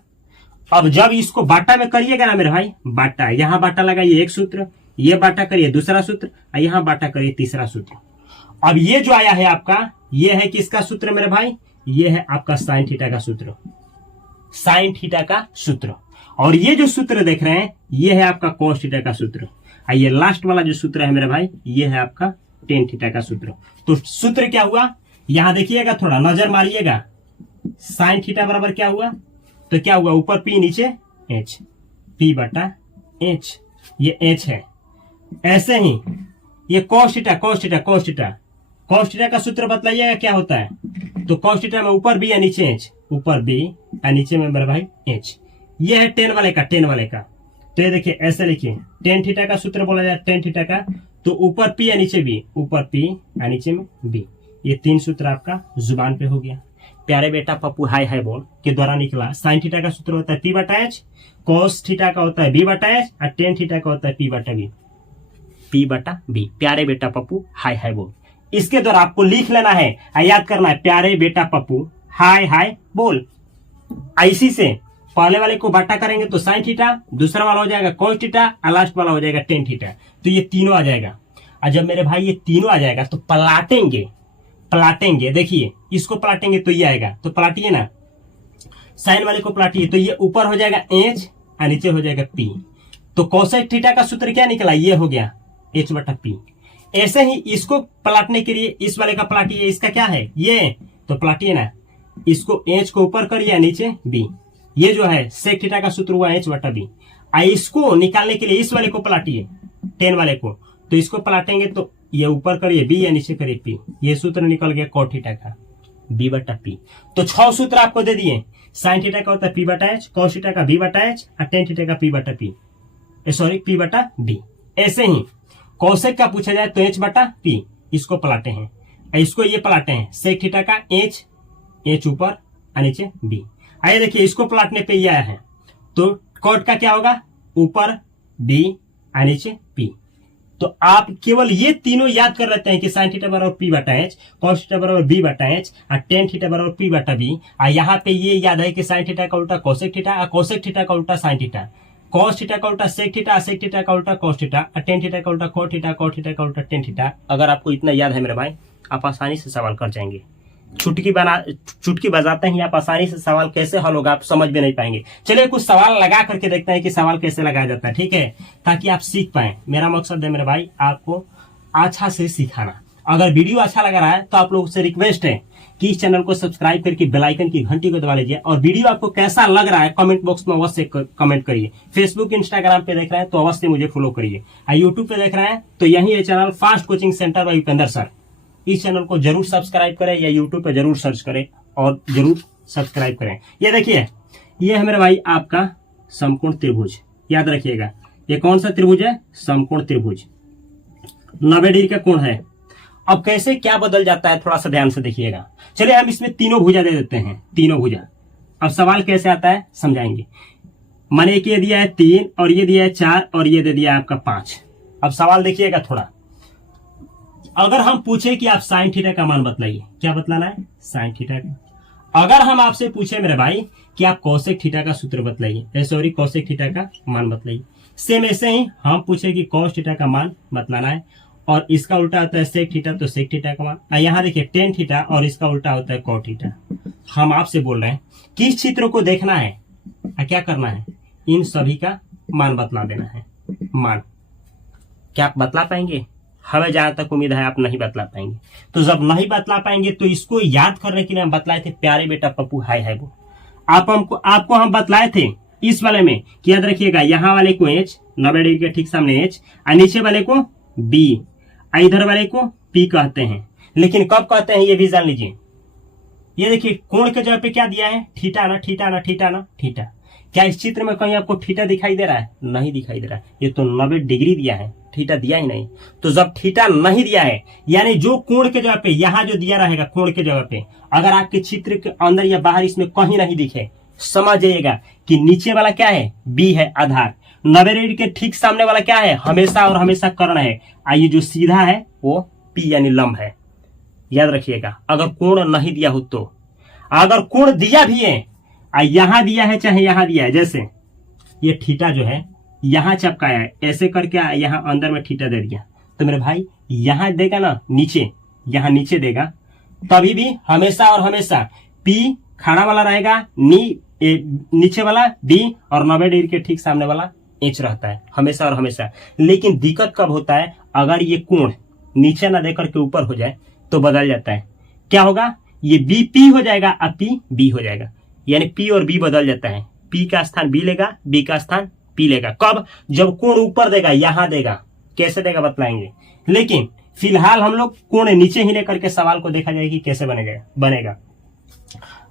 अब जब इसको बाटा में करिएगा ना मेरे भाई, बाटा, यहां बाटा लगाइए एक सूत्र, ये बाटा करिए दूसरा सूत्र, यहां बाटा करिए तीसरा सूत्र। अब ये जो आया है आपका, ये है किसका सूत्र मेरे भाई, ये है आपका साइन थीटा का सूत्र, साइन थीटा का सूत्र। और ये जो सूत्र देख रहे हैं, ये है आपका कोस थीटा का सूत्र। ये लास्ट वाला जो सूत्र है मेरे भाई, ये है आपका टेन थीटा का सूत्र। तो सूत्र क्या हुआ, यहां देखिएगा, थोड़ा नजर मारिएगा, साइन थीटा बराबर क्या हुआ, तो क्या हुआ, ऊपर पी नीचे एच, पी बटा एच, ये एच है। ऐसे ही ये cos theta cos theta cos theta, cos theta का सूत्र बतलाइएगा क्या होता है, तो कॉस थीटा में ऊपर बी या नीचे एच, ऊपर बी और नीचे में मेरा भाई एच। ये है टेन वाले का, टेन वाले का। तो ये देखिए ऐसे लिखिए, टेन थीटा का सूत्र बोला जाए टेन थीटा का, तो ऊपर पी या नीचे बी, ऊपर पी और नीचे में बी। ये तीन सूत्र आपका जुबान पे हो गया। प्यारे बेटा पप्पू हाय हाय बोल के द्वारा निकला। साइन थीटा का सूत्र होता है पी बटा एच, कॉस थीटा का होता है बी बटा एच और टेन थीटा का होता है पी बटा बी, पी बटा बी। प्यारे बेटा पप्पू हाय हाय बोल, इसके द्वारा आपको लिख लेना है, याद करना है, प्यारे बेटा पप्पू हाय हाय बोल। ऐसी से पहले वाले को बटा करेंगे तो साइन थीटा, दूसरा वाला हो जाएगा कॉस थीटा और लास्ट वाला हो जाएगा टेन थीटा। तो ये तीनों आ जाएगा। और जब मेरे भाई ये तीनों आ जाएगा तो पलाटेंगे, पलाटेंगे, देखिए इसको पलाटेंगे तो ये आएगा, तो पलाटिए ना, साइन वाले को पलाटिए तो ये ऊपर हो जाएगा एच और नीचे हो जाएगा पी। तो कोसेक थीटा का सूत्र क्या निकला, ये हो गया एच बटा पी। ऐसे ही इसको पलटने के लिए इस वाले का पलटिए, इसका क्या है ये, तो पलटिए ना, इसको एच को ऊपर करिए नीचे बी, ये जो है सेक थीटा का सूत्र हुआ एच बटा बी। इसको निकालने के लिए इस वाले को पलटिए, टेन वाले को, तो इसको पलटेंगे तो ये ऊपर करिए बी या नीचे करिए पी, ये सूत्र निकल गया कॉट थीटा का बी बटा पी। तो 6 सूत्र आपको दे दिए। साइन थीटा का होता है पी बटा एच, कॉस थीटा का बी बटा एच और टेन थीटा का पी बटा पी, सॉरी पी बटा बी। ऐसे ही कोसेक का पूछा जाए तो एच बटा पी, इसको पलाटे हैं, इसको ये पलाटे हैं, सेक थीटा का एच, एच ऊपर और नीचे बी। आइए देखिए इसको पलटने पे ये आया है, तो कॉट का क्या होगा, ऊपर बी और नीचे पी। तो आप केवल ये तीनों याद कर लेते हैं कि साइन थीटा बराबर पी बटा एच, कॉस थीटा बराबर बी बटा एच और टेन थीटा बराबर पी बटा बी। और यहाँ पे ये याद है कि साइन थीटा का उल्टा कोसेक थीटा और कोसेक थीटा का उल्टा साइन थीटा, कॉस थीटा का उल्टा सेक थीटा, सेक थीटा का उल्टा कॉस थीटा और टेन थीटा का उल्टा कॉट थीटा, कॉट थीटा का उल्टा टेन थीटा। अगर आपको इतना याद है मेरे भाई, आप आसानी से सवाल कर जाएंगे। चुटकी बजाते ही आप आसानी से सवाल कैसे हल होगा आप समझ भी नहीं पाएंगे। चलिए कुछ सवाल लगा करके देखते हैं कि सवाल कैसे लगाया जाता है, ठीक है, ताकि आप सीख पाए। मेरा मकसद है मेरे भाई आपको अच्छा से सिखाना। अगर वीडियो अच्छा लग रहा है तो आप लोगों से रिक्वेस्ट है कि इस चैनल को सब्सक्राइब करके बेल आइकन की घंटी को दबा लीजिए। और वीडियो आपको कैसा लग रहा है कमेंट बॉक्स में अवश्य कमेंट करिए। फेसबुक इंस्टाग्राम पे देख रहे हैं तो अवश्य मुझे फॉलो करिए, और यूट्यूब पे देख रहे हैं तो यही है channel fast coaching centre by Upendra sir. इस चैनल को जरूर सब्सक्राइब करें या यूट्यूब पे जरूर सर्च करें और जरूर सब्सक्राइब करें। ये देखिए ये है मेरे भाई आपका समकोण त्रिभुज, याद रखिएगा ये कौन सा त्रिभुज है, समकोण त्रिभुज, 90 डिग्री का कोण है। अब कैसे क्या बदल जाता है थोड़ा सा ध्यान से देखिएगा। चलिए हम इसमें तीनों भुजा दे देते हैं, तीनों भुजा। अब सवाल कैसे आता है समझाएंगे। मैंने एक ये दिया है 3 और ये दिया है 4 और ये दे दिया है आपका 5। अब सवाल देखिएगा थोड़ा, अगर हम पूछे कि आप साइन थीटा का मान बतलाइए, क्या बतलाना है, साइन थीटा का। अगर हम आपसे पूछे मेरे भाई कि आप कोसेक थीटा का सूत्र बतलाइए, सॉरी कोसेक थीटा का मान बतलाइए, सेम ऐसे ही हम पूछे कि कॉस थीटा का मान बतलाना है और इसका उल्टा होता है सेक थीटा, तो सेक थीटा का मान। यहाँ देखिए टेन थीटा और इसका उल्टा होता है कॉट थीटा। हम आपसे बोल रहे हैं किस चित्र को देखना है, क्या करना है, इन सभी का मान बतला देना है। मान क्या आप बतला पाएंगे? हमें जहां तक उम्मीद है आप नहीं बतला पाएंगे। तो जब नहीं बतला पाएंगे तो इसको याद करने के लिए हम बतलाए थे प्यारे बेटा पप्पू हाय हाय वो। आपको हम बतलाए थे इस वाले में कि याद रखिएगा यहाँ वाले को एच, 90 डिग्री के ठीक सामने एच, और नीचे वाले को बी, इधर वाले को पी कहते हैं। लेकिन कब कहते हैं ये भी जान लीजिए। ये देखिए कोण के जगह पे क्या दिया है, थीटा ना, थीटा ना, थीटा ना, थीटा। क्या इस चित्र में कहीं आपको थीटा दिखाई दे रहा है? नहीं दिखाई दे रहा है। ये तो 90 डिग्री दिया है, थीटा दिया ही नहीं। तो जब थीटा नहीं दिया है यानी जो कोण के जगह पे यहाँ जो दिया रहेगा कोण के जगह पे, अगर आपके चित्र के अंदर या बाहर इसमें कहीं नहीं दिखे, समझ जाइएगा कि नीचे वाला क्या है, बी है आधार। 90 डिग्री के ठीक सामने वाला क्या है, हमेशा और हमेशा कर्ण है। आइए जो सीधा है वो पी यानी लंब है। याद रखिएगा अगर कोण नहीं दिया हो तो, अगर कोण दिया भी है, यहां दिया है चाहे यहां दिया है, जैसे ये थीटा जो है यहां चपकाया है, ऐसे करके यहां अंदर में थीटा दे दिया, तो मेरे भाई यहां देगा ना नीचे, यहां नीचे देगा, तभी भी हमेशा और हमेशा पी खड़ा वाला रहेगा, नीचे वाला बी और 90 डिग्री के ठीक सामने वाला एच रहता है हमेशा और हमेशा। लेकिन दिक्कत कब होता है, अगर ये कोण नीचे ना देकर के ऊपर हो जाए तो बदल जाता है। क्या होगा, ये बी पी हो जाएगा, अब पी बी हो जाएगा, यानी पी और बी बदल जाता है। पी का स्थान बी लेगा, बी का स्थान पी लेगा। कब? जब कोण ऊपर देगा, यहां देगा। कैसे देगा बतलाएंगे, लेकिन फिलहाल हम लोग कोण नीचे ही लेकर के सवाल को देखा जाएगा कि कैसे बनेगा।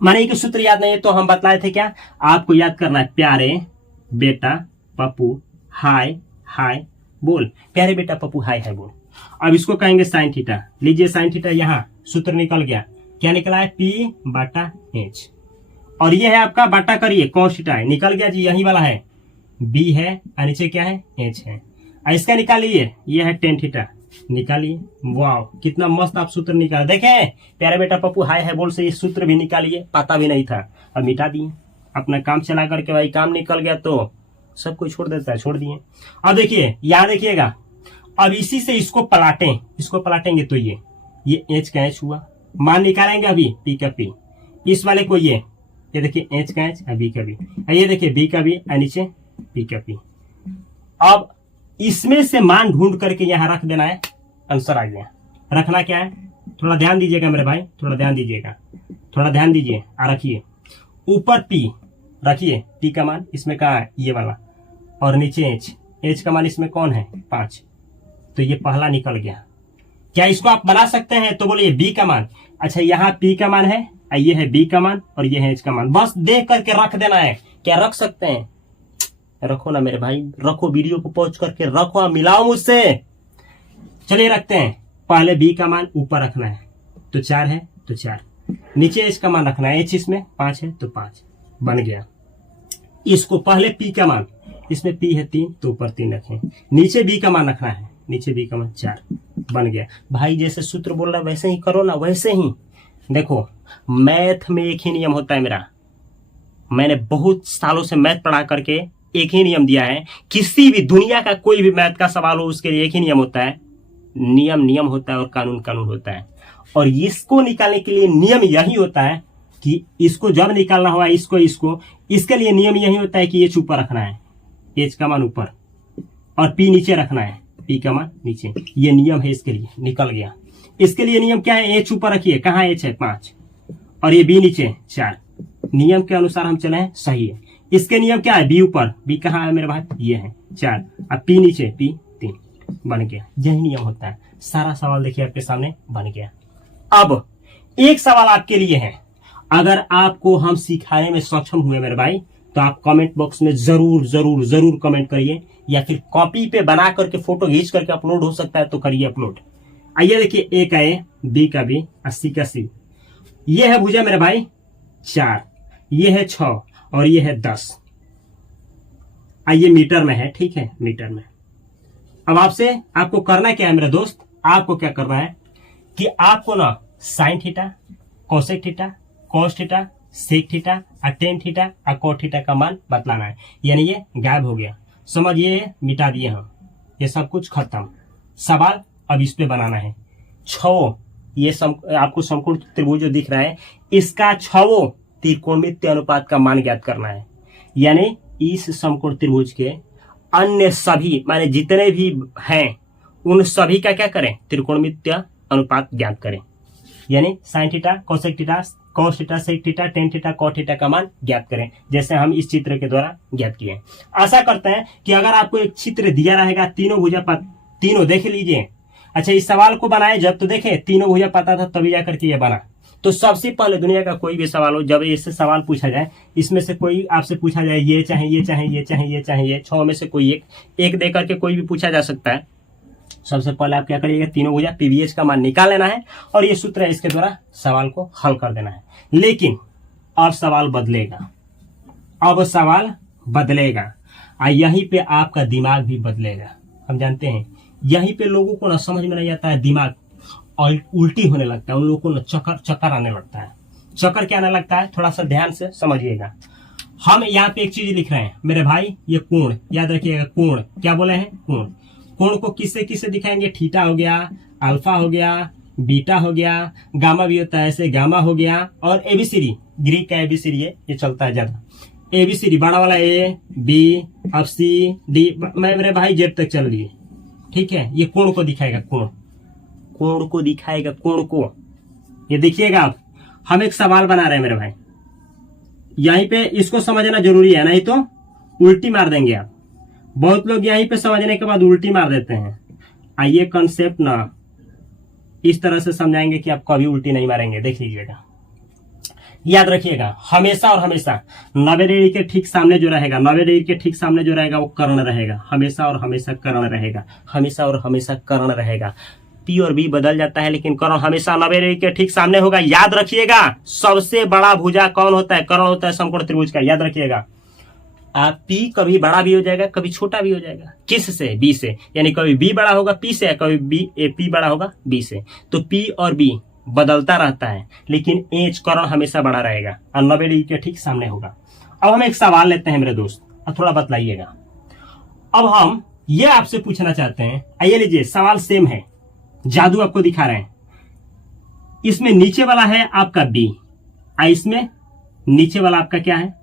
माने कि सूत्र याद नहीं है तो हम बतलाए थे क्या, आपको याद करना है, प्यारे बेटा पप्पू हाय हाय बोल, प्यारे बेटा पप्पू हाय हाय बोल। अब इसको कहेंगे साइन थीटा। लीजिए साइन थीटा, यहाँ सूत्र निकल गया, क्या निकला है, पी बटा एच, और ये है आपका बटा करिए कॉस थीटा है, निकल गया जी, यही वाला है, बी है और नीचे क्या है, एच है। इसका निकालिए, ये है टेन थीटा, निकालिए। वाह कितना मस्त आप सूत्र निकाल, देखें प्यारे बेटा पप्पू हाय हाय बोल से ये सूत्र भी निकालिए, पता भी नहीं था, अब मिटा दिए, अपना काम चला करके भाई काम निकल गया तो सब कुछ छोड़ देता है, छोड़ दिए। अब देखिए यहाँ देखिएगा, अब इसी से इसको पलाटें, इसको पलाटेंगे तो ये एच का एच हुआ, मान निकालेंगे अभी पी का पी, इस वाले को ये देखिए एच का एच, बी का बी, ये देखिए बी का बी और नीचे पी का पी। अब इसमें से मान ढूंढ करके यहाँ रख देना है, आंसर आ गया। रखना क्या है, थोड़ा ध्यान दीजिएगा मेरे भाई, थोड़ा ध्यान दीजिएगा, थोड़ा ध्यान दीजिए। रखिए ऊपर पी रखिए, पी का मान इसमें कहाँ है, ये वाला, और नीचे एच, एच का मान इसमें कौन है, 5, तो ये पहला निकल गया। क्या इसको आप बना सकते हैं, तो बोलिए बी का मान। अच्छा यहाँ पी का मान है, ये है बी का मान और ये है एच का मान, बस देख करके रख देना है। क्या रख सकते हैं, रखो ना मेरे भाई, रखो, वीडियो को पॉज करके रखो, मिलाओ मुझसे। चलिए रखते हैं, पहले बी का मान ऊपर रखना है, तो 4 है तो 4, नीचे एच का मान रखना है, एच इसमें 5 है तो 5, बन गया। इसको पहले पी का मान, इसमें पी है 3 तो ऊपर 3 रखें, नीचे बी का मान रखना है, नीचे बी का मान 4, बन गया। भाई जैसे सूत्र बोल रहा है वैसे ही करो ना, वैसे ही देखो। मैथ में एक ही नियम होता है मेरा, मैंने बहुत सालों से मैथ पढ़ा करके एक ही नियम दिया है, किसी भी दुनिया का कोई भी मैथ का सवाल हो उसके लिए एक ही नियम होता है, नियम नियम होता है और कानून कानून होता है। और इसको निकालने के लिए नियम यही होता है कि इसको जब निकालना हुआ इसको इसके लिए नियम यही होता है कि एच ऊपर रखना है, एच का मान ऊपर, और पी नीचे रखना है, पी का मान नीचे, ये नियम है इसके लिए। निकल गया। इसके लिए नियम क्या है, एच ऊपर रखिए, कहाँ एच है 5 और ये बी नीचे 4, नियम के अनुसार हम चले हैं, सही है। इसके नियम क्या है, बी ऊपर, बी कहाँ है मेरे भाई, ये है 4, अब पी नीचे पी 3, बन गया। यही नियम होता है। सारा सवाल देखिए आपके सामने बन गया। अब एक सवाल आपके लिए है, अगर आपको हम सिखाने में सक्षम हुए मेरे भाई तो आप कमेंट बॉक्स में जरूर जरूर जरूर कमेंट करिए, या फिर कॉपी पे बना करके फोटो खींच करके अपलोड हो सकता है तो करिए अपलोड। आइए देखिए, ए का ए, बी का बी, सी का सी। ये है भुजा मेरे भाई 4, ये है 6 और ये है 10। आइए मीटर में है, ठीक है, मीटर में। अब आपको करना क्या है मेरे दोस्त, आपको क्या करना है कि आपको ना sine theta, cosec theta, cos theta, sec theta और टेन थीटा और कोट थीटा का मान बतलाना है। यानी ये गायब हो गया, समझिए, मिटा दिए हम, ये सब कुछ खत्म। सवाल अब इस पे बनाना है। 6 ये आपको समकोण त्रिभुज जो दिख रहा है, इसका 6 त्रिकोणमिति अनुपात का मान ज्ञात करना है। यानी इस समकोण त्रिभुज के अन्य सभी माने जितने भी हैं उन सभी का क्या करें, त्रिकोणमिति अनुपात ज्ञात करें। यानी sine theta, cosec theta, cos theta, sec theta, tan theta, cot theta का मान ज्ञात करें, जैसे हम इस चित्र के द्वारा ज्ञात किए। आशा करते हैं कि अगर आपको एक चित्र दिया रहेगा, तीनों भुजा तीनों देख लीजिए। अच्छा, इस सवाल को बनाए जब तो देखे तीनों भुजा पता था तभी जाकर के ये बना। तो सबसे पहले दुनिया का कोई भी सवाल हो, जब इससे सवाल पूछा जाए, इसमें से कोई आपसे पूछा जाए ये चाहे ये चाहे ये चाहे ये चाहे ये, 6 में से कोई एक दे करके कोई भी पूछा जा सकता है। सबसे पहले आप क्या करिएगा, तीनों भुजा पीवीएच का मान निकाल लेना है और ये सूत्र है, इसके द्वारा सवाल को हल कर देना है। लेकिन अब सवाल बदलेगा, अब सवाल बदलेगा और यहीं पे आपका दिमाग भी बदलेगा। हम जानते हैं यहीं पे लोगों को ना समझ में नहीं आता है, दिमाग और उल्टी होने लगता है, उन लोगों को ना चक्कर आने लगता है। चक्कर क्या आने लगता है, थोड़ा सा ध्यान से समझिएगा। हम यहाँ पे एक चीज लिख रहे हैं मेरे भाई, ये कोण याद रखिएगा, कोण क्या बोले हैं, कोण। कोण को किससे किससे दिखाएंगे, थीटा हो गया, अल्फा हो गया, बीटा हो गया, गामा भी होता है ऐसे, गामा हो गया, और एबीसीडी, ग्रीक का एबीसीडी है, ये चलता है ज्यादा। एबीसीडी बड़ा वाला ए बी अब सी डी, मैं मेरे भाई जेड तक चल लिए, ठीक है। ये कोण को दिखाएगा, कोण को दिखाएगा, कोण को। ये देखिएगा आप, हम एक सवाल बना रहे हैं मेरे भाई, यहीं पे इसको समझना जरूरी है, नहीं तो उल्टी मार देंगे आप। बहुत लोग यहीं पे समझने के बाद उल्टी मार देते हैं। आइए कॉन्सेप्ट ना इस तरह से समझाएंगे कि आप कभी उल्टी नहीं मारेंगे। देख लीजिएगा, याद रखिएगा, हमेशा और हमेशा 90 डिग्री के ठीक सामने जो रहेगा, 90 डिग्री के ठीक सामने जो रहेगा वो कर्ण रहेगा। हमेशा और हमेशा कर्ण रहेगा, हमेशा और हमेशा कर्ण रहेगा। पी और बी बदल जाता है लेकिन कर्ण हमेशा 90 डिग्री के ठीक सामने होगा। याद रखिएगा, सबसे बड़ा भुजा कौन होता है? कर्ण होता है समकोण त्रिभुज का। याद रखिएगा, आप पी कभी बड़ा भी हो जाएगा, कभी छोटा भी हो जाएगा। किस से? बी से। यानी कभी बी बड़ा होगा पी से, कभी पी बड़ा होगा बी से। तो पी और बी बदलता रहता है लेकिन एच कर्ण हमेशा बड़ा रहेगा और 90 डिग्री के ठीक सामने होगा। अब हम एक सवाल लेते हैं मेरे दोस्त, अब थोड़ा बतलाइएगा। अब हम ये आपसे पूछना चाहते हैं, आइए लीजिए, सवाल सेम है, जादू आपको दिखा रहे हैं। इसमें नीचे वाला है आपका बी, इसमें नीचे वाला आपका क्या है?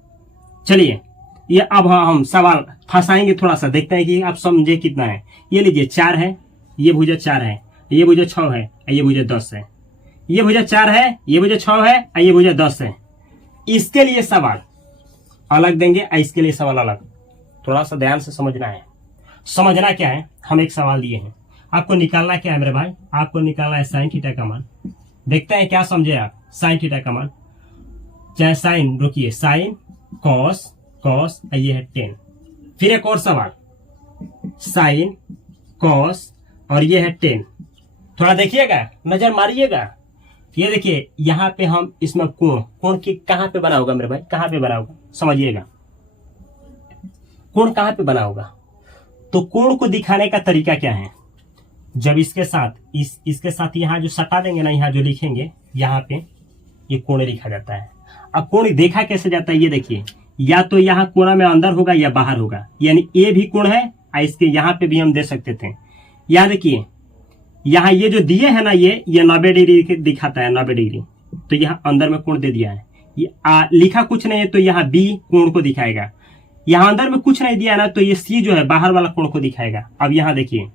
चलिए ये अब हम सवाल फंसाएंगे थोड़ा सा, देखते हैं कि आप समझे कितना है। ये लीजिए 4 है, ये भुजा 4 है, ये भुजा 6 है, ये भुजा 10 है। ये भुजा 4 है, ये भुजा 6 है, ये भुजा 10 है। इसके लिए सवाल अलग देंगे, इसके लिए सवाल अलग। थोड़ा सा ध्यान से समझना है। समझना क्या है, हम एक सवाल दिए हैं, आपको निकालना क्या है मेरे भाई? आपको निकालना है साइन थीटा का मान। देखते हैं क्या समझे आप। साइन थीटा का मान, चाहे साइन, रुकिए, साइन कॉस, कॉस ये है 10। फिर एक और सवाल, साइन कॉस और ये है 10। थोड़ा देखिएगा, नजर मारिएगा। ये देखिए यहां पे हम इसमें कोण, कोण की कहां पे बना होगा मेरे भाई? कहां पे बना होगा समझिएगा, कोण कहां पे बना होगा? तो कोण को दिखाने का तरीका क्या है? जब इसके साथ इसके साथ यहां जो सटा देंगे ना, यहां जो लिखेंगे, यहां पे ये कोण लिखा जाता है। अब कोण देखा कैसे जाता है? ये देखिए, या तो यहाँ कोना में अंदर होगा या बाहर होगा, यानी ए भी कोण है, इसके यहाँ पे भी हम दे सकते थे। याद देखिए, यहाँ ये जो दिए है ना, ये 90 डिग्री दिखाता है, 90 डिग्री। तो यहाँ अंदर में कोण दे दिया है, ये लिखा कुछ नहीं है, तो यहाँ बी कोण को दिखाएगा। यहाँ अंदर में कुछ नहीं दिया ना, तो ये सी जो है बाहर वाला कोण को दिखाएगा। अब यहाँ देखिए,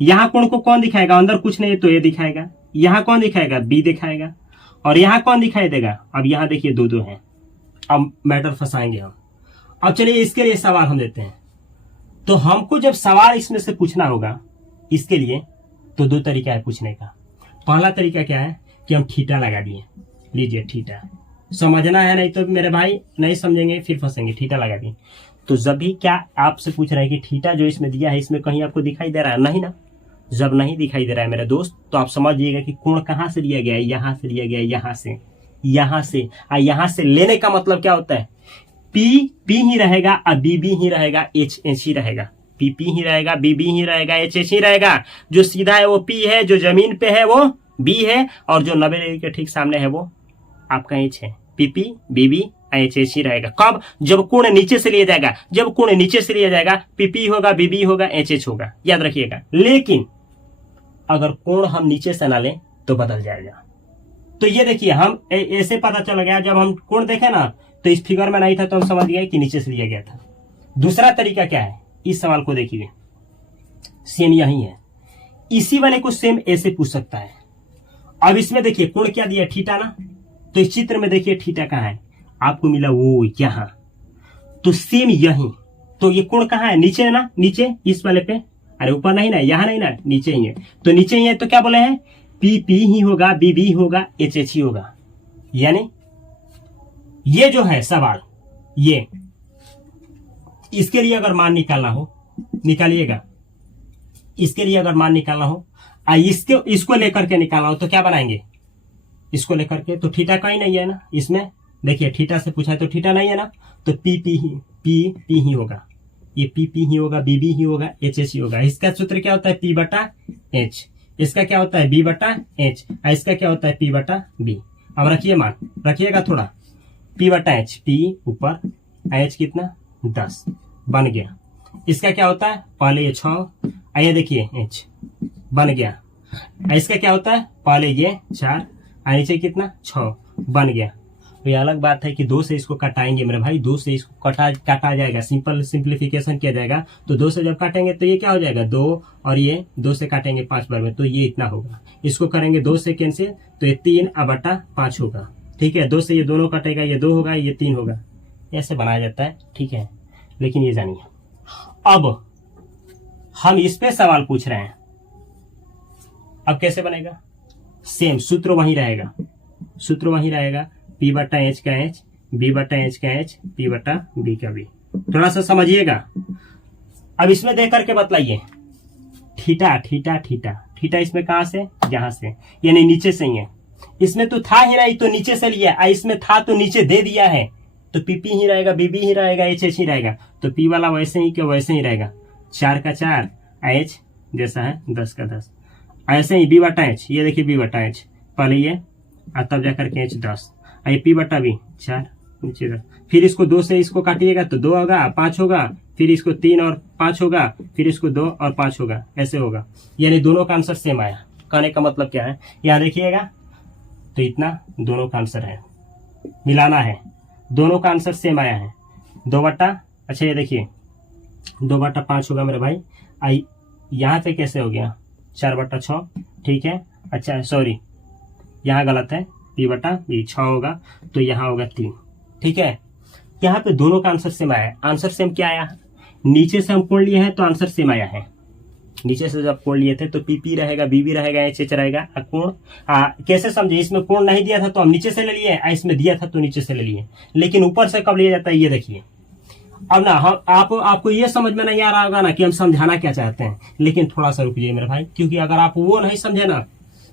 यहाँ कोण को कौन दिखाएगा? अंदर कुछ नहीं है तो ये दिखाएगा। यहाँ कौन दिखाएगा? बी दिखाएगा। और यहाँ कौन दिखाई देगा? अब यहाँ देखिए 2-2 है। अब मैटर फंसाएंगे हम। अब चलिए इसके लिए सवाल हम देते हैं। तो हमको जब सवाल इसमें से पूछना होगा, इसके लिए तो 2 तरीका है पूछने का। पहला तरीका क्या है कि हम थीटा लगा दिए। लीजिए थीटा, समझना है, नहीं तो मेरे भाई नहीं समझेंगे फिर फंसेंगे। थीटा लगा दिए तो जब भी क्या आपसे पूछ रहे हैं कि थीटा जो इसमें दिया है, इसमें कहीं आपको दिखाई दे रहा है? नहीं ना। जब नहीं दिखाई दे रहा है मेरे दोस्त, तो आप समझिएगा कि कोण कहां से लिया गया है? यहां से लिया गया है, यहां से, यहां से। यहां से लेने का मतलब क्या होता है? पी पी ही रहेगा और बी बी ही रहेगा, एच एच ही रहेगा। पी पी ही रहेगा, बी बी ही रहेगा, एच एच ही रहेगा। जो सीधा है वो पी है, जो जमीन पे है वो बी है, और जो 90 डिग्री के ठीक सामने है वो आपका एच है। P P B B H H ही रहेगा। कब? जब कोण नीचे से लिया जाएगा। जब कोण नीचे से लिया जाएगा, पी पी होगा, बी बी होगा, एच एच होगा। याद रखिएगा। लेकिन अगर कोण हम नीचे से ना लें तो बदल जाएगा। तो ये देखिए, हम ऐसे पता चल गया, जब हम कोण देखे ना तो इस फिगर में नहीं था तो हम समझ गए कि नीचे से लिया गया था। दूसरा तरीका क्या है? इस सवाल को देखिए, सेम यही है। इसी वाले को सेम ऐसे पूछ सकता है। अब इसमें देखिए कोण क्या दिया? थीटा ना। तो इस चित्र में देखिए थीटा कहाँ है? आपको मिला वो यहां। तो सेम यही। तो ये कोण कहाँ है? नीचे है ना, नीचे इस वाले पे। अरे ऊपर नहीं ना, यहां नहीं ना, नीचे ही है। तो नीचे ही है तो क्या बोले हैं? पी पी ही होगा, बी बी होगा, एच एच ही होगा। यानी ये जो है सवाल, ये इसके लिए अगर मान निकालना हो, निकालिएगा। इसके लिए अगर मान निकालना हो, इसको लेकर के निकालना हो तो क्या बनाएंगे? इसको लेकर के, तो थीटा कहीं नहीं है ना इसमें। देखिए थीटा से पूछा है तो थीटा नहीं है ना, तो पी पी ही होगा। ये पी पी ही होगा, बी बी ही होगा, एच एच ही होगा। इसका सूत्र क्या होता है? पी बटा एच। इसका क्या होता है? बी बटा एच। इसका क्या होता है? पी बटा बी। अब रखिए मान, रखिएगा थोड़ा। पी बटा एच, पी ऊपर, एच कितना? 10 बन गया। इसका क्या होता है? पहले ये 6, आइए देखिए एच बन गया। इसका क्या होता है? पहले ये 4, नीचे कितना? 6 बन गया। तो ये अलग बात है कि 2 से इसको कटाएंगे मेरे भाई, 2 से इसको काटा जाएगा, सिंप्लीफिकेशन किया जाएगा। तो 2 से जब काटेंगे तो ये क्या हो जाएगा? 2, और ये 2 से काटेंगे 5 बार में, तो ये इतना होगा। इसको करेंगे 2 से कैंसिल, तो ये 3 बटा 5 होगा। ठीक है, 2 से ये दोनों कटेगा, ये 2 होगा, ये 3 होगा, ऐसे बनाया जाता है। ठीक है, लेकिन ये जानिए अब हम इस पे सवाल पूछ रहे हैं, अब कैसे बनेगा? सेम सूत्र वहीं रहेगा, सूत्र वहीं रहेगा, P बटा H का H, B बटा H का H, P बटा B का B। थोड़ा सा समझिएगा। अब इसमें देख करके बतलाइए, थीटा थीटा थीटा थीटा इसमें कहां से? यहां से, यानी नीचे से ही है। इसमें तो था ही नहीं तो नीचे से लिया, इसमें था तो नीचे दे दिया है, तो PP ही रहेगा, BB ही रहेगा, HH ही रहेगा, तो P वाला वैसे ही के वैसे ही रहेगा। 4 का 4, H जैसा है 10 का 10, ऐसे ही B बटा H, ये देखिए B बटा H पहले ये, और तब जाकर के H 10, ये P बटा B 4, नीचे 10, फिर इसको 2 से इसको काटिएगा तो 2 होगा, 5 होगा, फिर इसको 3 और 5 होगा, फिर इसको 2 और 5 होगा, ऐसे होगा, यानी दोनों का आंसर सेम आया। कहने का मतलब क्या है, यहाँ देखिएगा तो इतना दोनों का आंसर है, मिलाना है, दोनों का आंसर सेम आया है। 2 बटा, अच्छा ये देखिए 2 बटा 5 होगा मेरे भाई, आई यहाँ पे कैसे हो गया 4 बटा 6, ठीक है, अच्छा सॉरी यहाँ गलत है, P बटा B 6 होगा, तो यहाँ होगा 3, ठीक है। यहाँ पे दोनों का आंसर सेम आया है। आंसर सेम क्या आया? नीचे से हम कोण लिए हैं तो आंसर सेम आया है, नीचे से जब कोण लिए थे तो PP रहेगा, BB रहेगा, HH रहेगा, कोण कैसे समझे? इसमें कोण नहीं दिया था तो हम नीचे से ले लिए, इसमें दिया था तो नीचे से ले लिए, लेकिन ऊपर से कब लिया जाता है ये देखिए। अब ना हम आपको ये समझ में नहीं आ रहा होगा ना कि हम समझाना क्या चाहते हैं, लेकिन थोड़ा सा रुकिए मेरे भाई, क्योंकि अगर आप वो नहीं समझे ना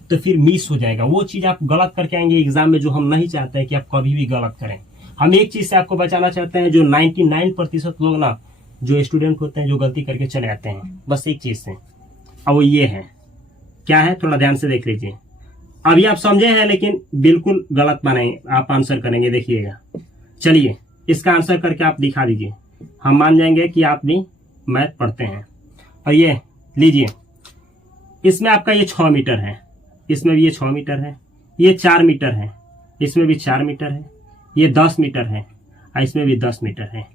तो फिर मिस हो जाएगा, वो चीज आप गलत करके आएंगे एग्जाम में, जो हम नहीं चाहते हैं कि आप कभी भी गलत करें। हम एक चीज से आपको बचाना चाहते हैं, जो 99% लोग ना जो स्टूडेंट होते हैं जो गलती करके चले आते हैं, बस एक चीज से, अब वो ये है, क्या है थोड़ा ध्यान से देख लीजिए। अभी आप समझे हैं लेकिन बिल्कुल गलत बनाएंगे आप, आंसर करेंगे, देखिएगा। चलिए इसका आंसर करके आप दिखा दीजिए, हम मान जाएंगे कि आप भी मैथ पढ़ते हैं। और ये लीजिए, इसमें आपका ये 6 मीटर है, इसमें भी ये 6 मीटर है, ये 4 मीटर है, इसमें भी 4 मीटर है, ये 10 मीटर है, और इसमें भी 10 मीटर है।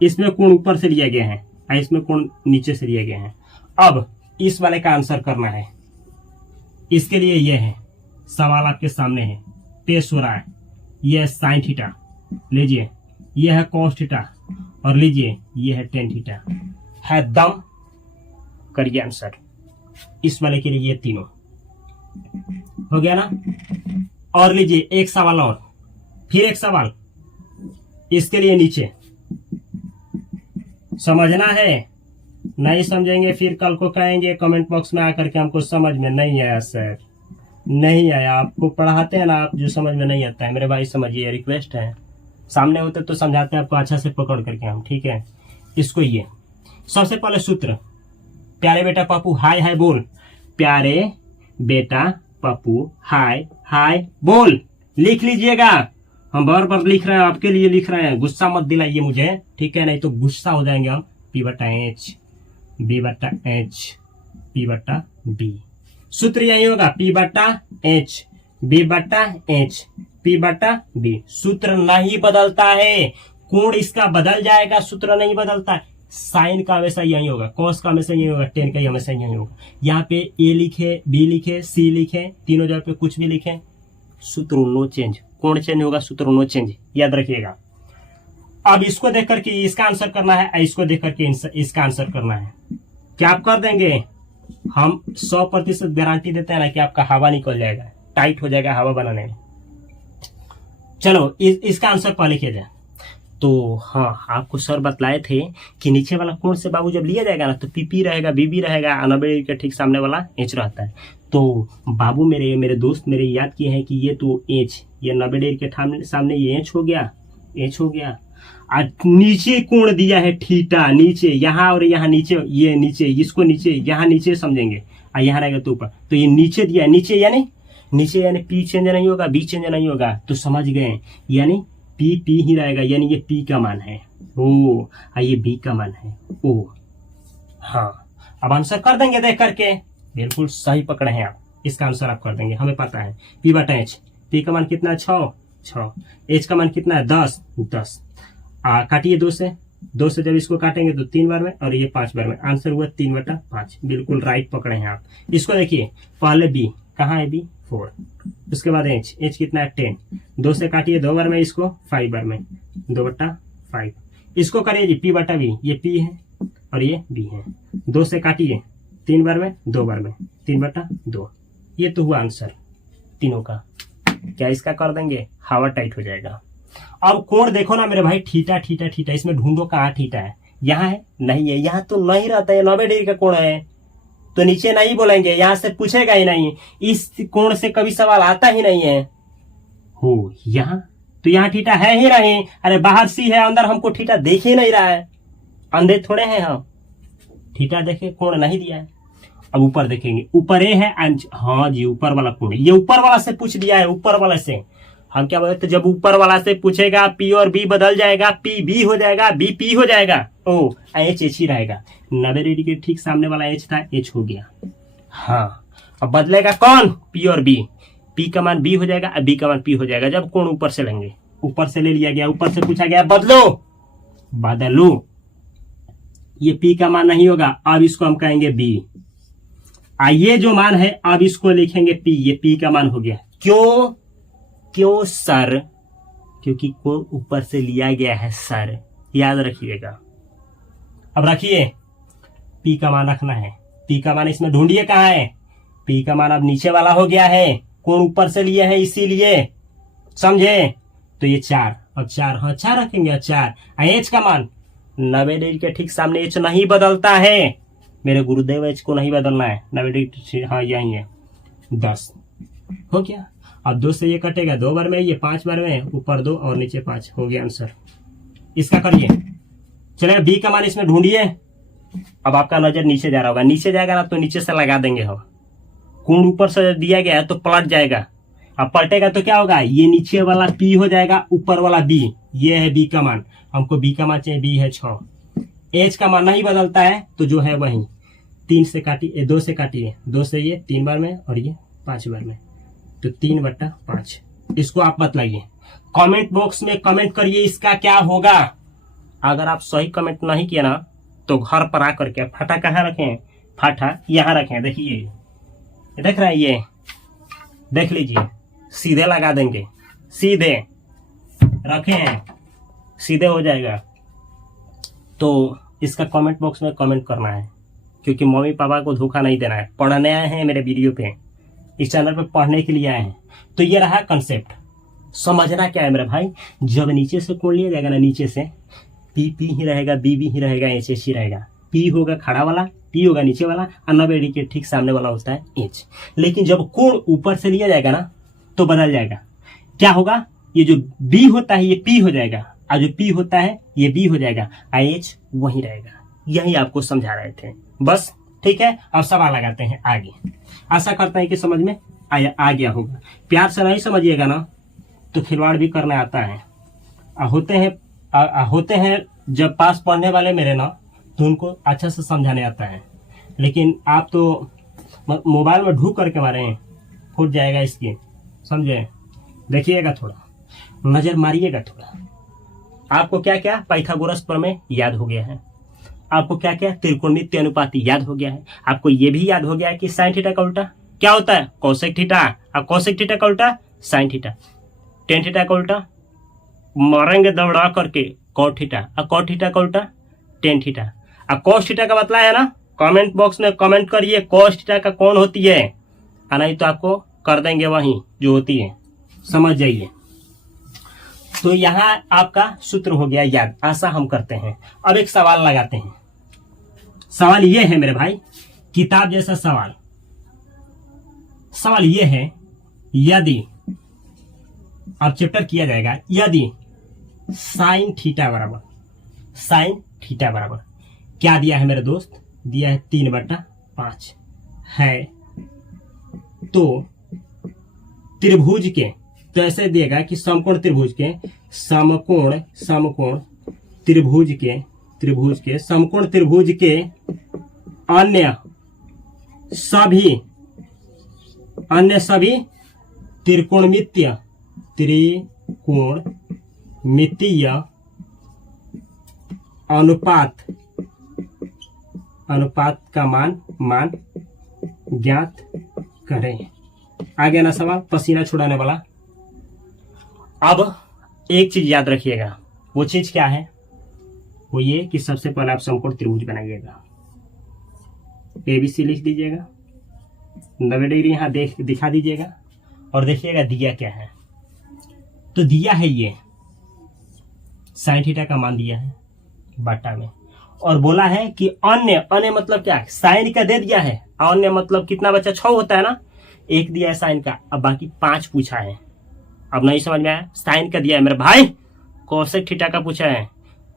इसमें कोण ऊपर से लिया गया है और इसमें कोण नीचे से लिया गया है। अब इस वाले का आंसर करना है, इसके लिए ये है, सवाल आपके सामने है, टेस्ट हो रहा है। ये है साइन थीटा, लीजिए, ये है कॉस थीटा, और लीजिए ये है टेन थीटा, है दम करिए आंसर। इस वाले के लिए ये तीनों हो गया ना। और लीजिए एक सवाल और, फिर एक सवाल, इसके लिए नीचे समझना है, नहीं समझेंगे फिर कल को कहेंगे कमेंट बॉक्स में आकर के हमको समझ में नहीं आया सर, नहीं आया। आपको पढ़ाते हैं ना आप, जो समझ में नहीं आता है मेरे भाई समझिए, रिक्वेस्ट है, सामने होते तो समझाते हैं आपको अच्छा से पकड़ करके हम, ठीक है। इसको ये सबसे पहले सूत्र, प्यारे बेटा पप्पू हाय हाय बोल, प्यारे बेटा पप्पू हाय हाय बोल, लिख लीजिएगा। हम बार बार लिख रहे हैं, आपके लिए लिख रहे हैं, गुस्सा मत दिलाइए मुझे, ठीक है, नहीं तो गुस्सा हो जाएंगे हम। P बटा H, B बटा H, P बटा B, सूत्र यही होगा, P बटा H, B बटा H, P बटा B। सूत्र नहीं बदलता है, कोण इसका बदल जाएगा, सूत्र नहीं बदलता है। साइन का हमेशा यही होगा, कॉस का हमेशा यही होगा, टेन का हमेशा यही होगा। यहाँ पे A लिखे, B लिखे, C लिखे, तीनों जगह पे कुछ भी लिखे, सूत्र नो चेंज, कोण चेंज होगा, सूत्र नो चेंज, याद रखिएगा। अब इसको देख करके इसका आंसर करना है, इसको देख करके इसका आंसर करना है। क्या आप कर देंगे? हम 100% गारंटी देते हैं ना कि आपका हवा निकल जाएगा, टाइट हो जाएगा हवा बनाने में। चलो इसका आंसर पहले किया जाए। तो हाँ, आपको सर बतलाए थे कि नीचे वाला कोण से बाबू जब लिया जाएगा ना तो PP रहेगा, BB रहेगा, 90 डिग्री के ठीक सामने वाला H रहता है। तो बाबू मेरे दोस्त मेरे याद किए हैं कि ये तो H, ये 90 डिग्री के सामने ये H हो गया, H हो गया। और नीचे कोण दिया है थीटा, नीचे यहाँ और यहाँ नीचे, ये नीचे, इसको नीचे, यहाँ नीचे समझेंगे, और यहाँ रहेगा तो ऊपर, तो ये नीचे दिया है, नीचे यानी P चेंज नहीं होगा, B चेंज नहीं होगा, तो समझ गए, यानी P ही रहेगा, यानी ये P का मान है ओ, ये B का मान है ओ। हाँ, अब आंसर कर देंगे देख करके, बिल्कुल सही पकड़े हैं आप, इसका आंसर आप कर देंगे, हमें पता है। P बटा H, P का मान कितना है 6, H का मान कितना है 10, काटिए 2 से जब इसको काटेंगे तो 3 बार में और ये 5 बार में, आंसर हुआ 3 बटा 5, बिल्कुल राइट पकड़े हैं आप। इसको देखिए, पहले B कहाँ है, B 4। उसके बाद एच, एच कितना है 10, 2 से काटिए 2 बार में इसको, 5 बार में 2/5। इसको करिए जी p बटा v, ये p है और ये b है, 2 से काटिए 3 बार में 2 बार में 3/2। ये तो हुआ आंसर तीनों का। क्या इसका कर देंगे, हवा टाइट हो जाएगा। अब कोण देखो ना मेरे भाई, थीटा थीटा थीटा, इसमें ढूंढो कहाँ थीटा है, यहाँ है नहीं है, यहाँ तो नहीं रहता है, 90 डिग्री का कोण है तो नीचे नहीं बोलेंगे, यहाँ से पूछेगा ही नहीं, इस कोण से कभी सवाल आता ही नहीं है। हो यहाँ तो यहाँ थीटा है ही नहीं, अरे बाहर सी है अंदर हमको थीटा देख ही नहीं रहा है, अंधे थोड़े हैं हम, थीटा देखे कोण नहीं दिया है। अब ऊपर देखेंगे, ऊपर ए है, हाँ जी ऊपर वाला कोण, ये ऊपर वाला से पूछ दिया है, ऊपर वाला से हम क्या बोले, तो जब ऊपर वाला से पूछेगा पी और बी बदल जाएगा, पी बी हो जाएगा, बी पी हो जाएगा, ओ एच एच ही रहेगा, 90 डिग्री के ठीक सामने वाला एच था, एच हो गया। हाँ अब बदलेगा कौन, पी और बी, पी का मान बी हो जाएगा, बी का मान पी हो जाएगा, जब कोण ऊपर से लेंगे, ऊपर से ले लिया गया, ऊपर से पूछा गया बदलो, बदलो, ये पी का मान नहीं होगा, अब इसको हम कहेंगे बी, ये जो मान है अब इसको लिखेंगे पी, ये पी का मान हो गया। क्यों, क्यों सर, क्योंकि कोण ऊपर से लिया गया है सर, याद रखिएगा। अब रखिए पी का मान रखना है, पी का मान इसमें ढूंढिए कहाँ है, पी का मान अब नीचे वाला हो गया है, कोण ऊपर से लिए है इसीलिए, समझे, तो ये 4, अब 4, हाँ 4 रखेंगे, 4। एच का मान 90 डिग्री के ठीक सामने, एच नहीं बदलता है मेरे गुरुदेव, एच को नहीं बदलना है, 90 डिग्री, हाँ यही है, 10 हो गया। अब 2 से ये कटेगा 2 बार में, ये 5 बार में, ऊपर 2 और नीचे 5, हो गया आंसर। इसका करिए, चलिए बी का मान इसमें ढूंढिए। अब आपका नजर नीचे जा रहा होगा, नीचे जाएगा ना तो नीचे से लगा देंगे हम, कोण ऊपर से दिया गया है तो पलट जाएगा, अब पलटेगा तो क्या होगा, ये नीचे वाला पी हो जाएगा, ऊपर वाला बी, ये है बी का मान, हमको बी का मान चाहिए, बी है 6। एच का मान नहीं बदलता है तो जो है वही, 3 से काटिए, 2 से काटिए, 2 से ये 3 बार में और ये 5 बार में, तो 3/5। इसको आप बतलाइए, कमेंट बॉक्स में कमेंट करिए इसका क्या होगा। अगर आप सही कमेंट नहीं किया ना तो घर पर आकर के, फाटा कहाँ रखें, फाटा यहाँ रखें, देखिए ये देख रहे हैं, ये देख लीजिए, सीधे लगा देंगे, सीधे रखें, सीधे हो जाएगा। तो इसका कमेंट बॉक्स में कमेंट करना है, क्योंकि मम्मी पापा को धोखा नहीं देना है, पढ़ने आए हैं मेरे वीडियो पे, इस चैनल पे पढ़ने के लिए आए हैं। तो ये रहा कंसेप्ट, समझना क्या है मेरे भाई, जब नीचे से कोण लिया जाएगा ना, नीचे से पी पी ही रहेगा, बी बी ही रहेगा, एच एच ही रहेगा, पी होगा खड़ा वाला, पी होगा नीचे वाला, और 90 डिग्री के ठीक सामने वाला होता है एच। लेकिन जब कोण ऊपर से लिया जाएगा ना तो बदल जाएगा, क्या होगा, ये जो बी होता है ये पी हो जाएगा, और जो पी होता है ये बी हो जाएगा, एच वही रहेगा। यही आपको समझा रहे थे बस, ठीक है। अब सवाल लगाते हैं आगे, आशा करते हैं कि समझ में आ गया होगा। प्यार से नहीं समझिएगा ना तो खिलवाड़ भी करने आता है। होते हैं जब पास पढ़ने वाले मेरे ना, तो उनको अच्छा से समझाने आता है, लेकिन आप तो मोबाइल में ढूक करके मारे हैं, फूट जाएगा इसकी, समझे। देखिएगा, थोड़ा नजर मारिएगा थोड़ा। आपको क्या क्या पाइथागोरस प्रमेय याद हो गया है, आपको क्या क्या त्रिकोणमिति अनुपाती याद हो गया है, आपको ये भी याद हो गया है कि साइन थीटा का उल्टा क्या होता है, कोसेक थीटा, और कोसेक थीटा का उल्टा साइन थीटा, टेन थीटा का उल्टा मारेंगे दौड़ा करके कॉट थीटा, और कॉट थीटा का उल्टा टेन थीटा, और कॉस थीटा का बतलाया है ना, कमेंट बॉक्स में कमेंट करिए कॉस थीटा का कौन होती है, नहीं तो आपको कर देंगे वही जो होती है, समझ जाइए। तो यहाँ आपका सूत्र हो गया याद, आशा हम करते हैं। अब एक सवाल लगाते हैं। सवाल ये है मेरे भाई, किताब जैसा सवाल। सवाल ये है, यदि अब चैप्टर किया जाएगा, यदि साइन थीटा बराबर क्या दिया है मेरे दोस्त, दिया है 3/5 है, तो त्रिभुज के, तो ऐसे देगा कि समकोण त्रिभुज के समकोण त्रिभुज के अन्य सभी त्रिकोणमितीय अनुपात का मान ज्ञात करें। आ गया ना सवाल, पसीना छुड़ाने वाला। अब एक चीज याद रखिएगा, वो चीज क्या है, वो ये कि सबसे पहले आप समकोण त्रिभुज बनाइएगा। ABC लिख दीजिएगा, 90 डिग्री यहाँ दिखा दीजिएगा और देखिएगा दिया क्या है। तो दिया है ये sin थीटा का मान दिया है बाटा में, और बोला है कि अन्य मतलब क्या है, साइन का दे दिया है, अन्य मतलब कितना बचा, 6 होता है ना, एक दिया है साइन का, अब बाकी 5 पूछा है। अब नहीं समझ में आया, साइन का दिया है मेरे भाई, कोसेक थीटा का पूछा है,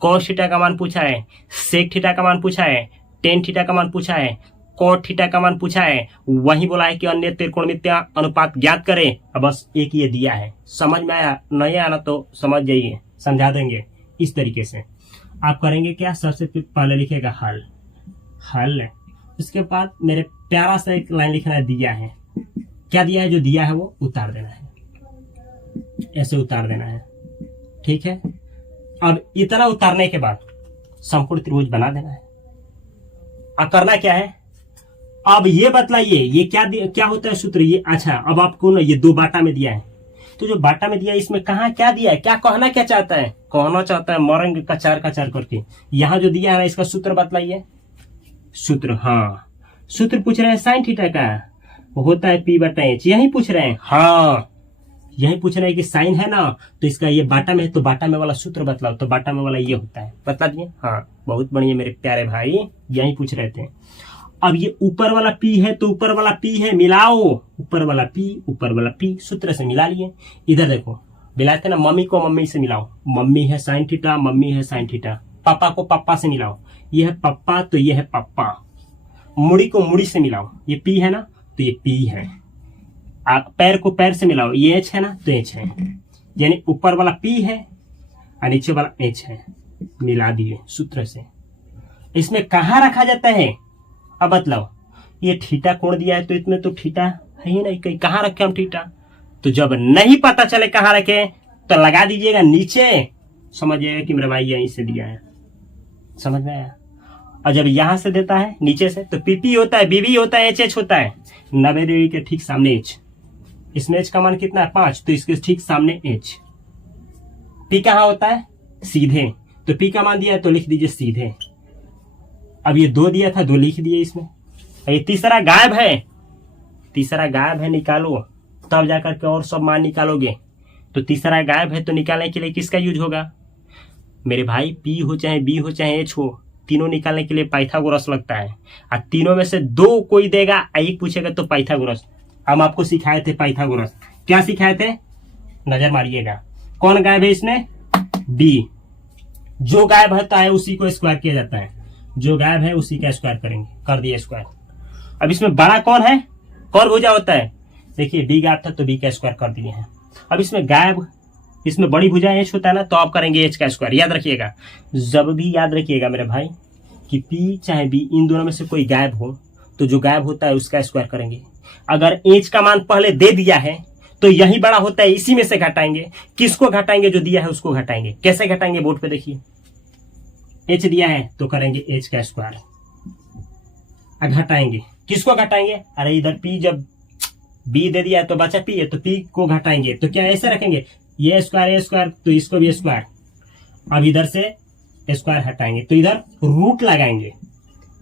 कोस थीटा का मान पूछा है, सेक थीटा का मान पूछा है, टेन थीटा का मान पूछा है, कोट थीटा का मान पूछा है, वही बोला है कि अन्य त्रिकोणमितीय अनुपात ज्ञात करें। अब बस एक ये दिया है, समझ में आया, नहीं आना तो समझ जाइए, समझा देंगे इस तरीके से। आप करेंगे क्या, सबसे पहले लिखेगा हल, उसके बाद मेरे प्यारा सा एक लाइन लिखना है, दिया है, क्या दिया है, जो दिया है वो उतार देना है, ऐसे उतार देना है, ठीक है। अब इतना उतारने के बाद समकोण त्रिभुज बना देना है। अब करना क्या है, अब ये बतलाइए ये क्या होता है सूत्र ये। अच्छा, अब आपको ना ये 2 बाटा में दिया है, तो जो बाटा में दिया है इसमें कहाँ क्या दिया है, क्या कहना क्या चाहता है, कहना चाहता है मरेंगे कचार करके। यहाँ जो दिया है ना इसका सूत्र बतलाइए। सूत्र, हाँ सूत्र पूछ रहे हैं साइन थीटा का, वो होता है P/H, यही पूछ रहे हैं, हाँ यही पूछ रहे हैं कि साइन है ना, तो इसका ये बाटा में है, तो बाटा में वाला सूत्र बतलाओ, तो बाटा में वाला ये होता है, बतला दिए। हाँ बहुत बढ़िया मेरे प्यारे भाई, यही पूछ रहे थे। अब ये ऊपर वाला P है तो ऊपर वाला P है, मिलाओ, ऊपर वाला P सूत्र से मिला लिए। इधर देखो मिलाते ना, मम्मी को मम्मी से मिलाओ, मम्मी है साइन थीटा, मम्मी है साइन थीटा, पापा को पापा से मिलाओ, ये है पप्पा तो ये है पप्पा, मुड़ी को मुड़ी से मिलाओ, ये P है ना तो ये P है, पैर को पैर से मिलाओ, ये H है ना तो H है, यानी ऊपर वाला P है और नीचे वाला H है, मिला दिए सूत्र से। इसमें कहाँ रखा जाता है, अब बतलाओ, ये थीटा कोण दिया है तो इसमें तो थीटा है ही नहीं, कहीं कहाँ रखे हम थीटा, तो जब नहीं पता चले कहाँ रखे तो लगा दीजिएगा नीचे, समझिएगा कि मेरा भाई यहीं से दिया है, समझ में आया। और जब यहां से देता है नीचे से तो PP होता है, BB होता है, HH होता है, 90 डिग्री के ठीक सामने H, इसमें H का मान कितना है 5, तो इसके ठीक सामने H। P कहाँ होता है सीधे, तो P का मान दिया है तो लिख दीजिए सीधे। अब ये 2 दिया था, 2 लिख दिए इसमें, ये तीसरा गायब है, निकालो, तब जाकर के और सब मान निकालोगे। तो तीसरा गायब है तो निकालने के लिए किसका यूज होगा मेरे भाई, P हो चाहे B हो चाहे H हो, तीनों निकालने के लिए पाइथागोरस लगता है, और तीनों में से 2 कोई देगा, एक पूछेगा तो पाइथागोरस। हम आपको सिखाए थे पाइथागोरस, क्या सिखाए थे, नजर मारिएगा, कौन गायब है इसमें, B, जो गायब होता है उसी को स्क्वायर किया जाता है, जो गायब है उसी का स्क्वायर करेंगे, कर दिए स्क्वायर। अब इसमें बड़ा कौन है, कौन भुजा होता है, देखिए B गायब था तो B का स्क्वायर कर दिए हैं। अब इसमें गायब, इसमें बड़ी भुजा H होता है ना, तो आप करेंगे H का स्क्वायर। याद रखिएगा, जब भी याद रखिएगा मेरे भाई कि P चाहे B, इन दोनों में से कोई गायब हो तो जो गायब होता है उसका स्क्वायर करेंगे। अगर H का मान पहले दे दिया है तो यही बड़ा होता है, इसी में से घटाएंगे। किसको घटाएंगे, जो दिया है उसको घटाएंगे। कैसे घटाएंगे, बोर्ड पे देखिए, H दिया है तो करेंगे H का स्क्वायर, घटाएंगे, किसको घटाएंगे, अरे इधर P, जब B दे दिया है तो बचा P है तो P को घटाएंगे, तो क्या ऐसे रखेंगे, ये स्क्वायर तो इसको भी स्क्वायर। अब इधर से स्क्वायर हटाएंगे तो इधर रूट लगाएंगे,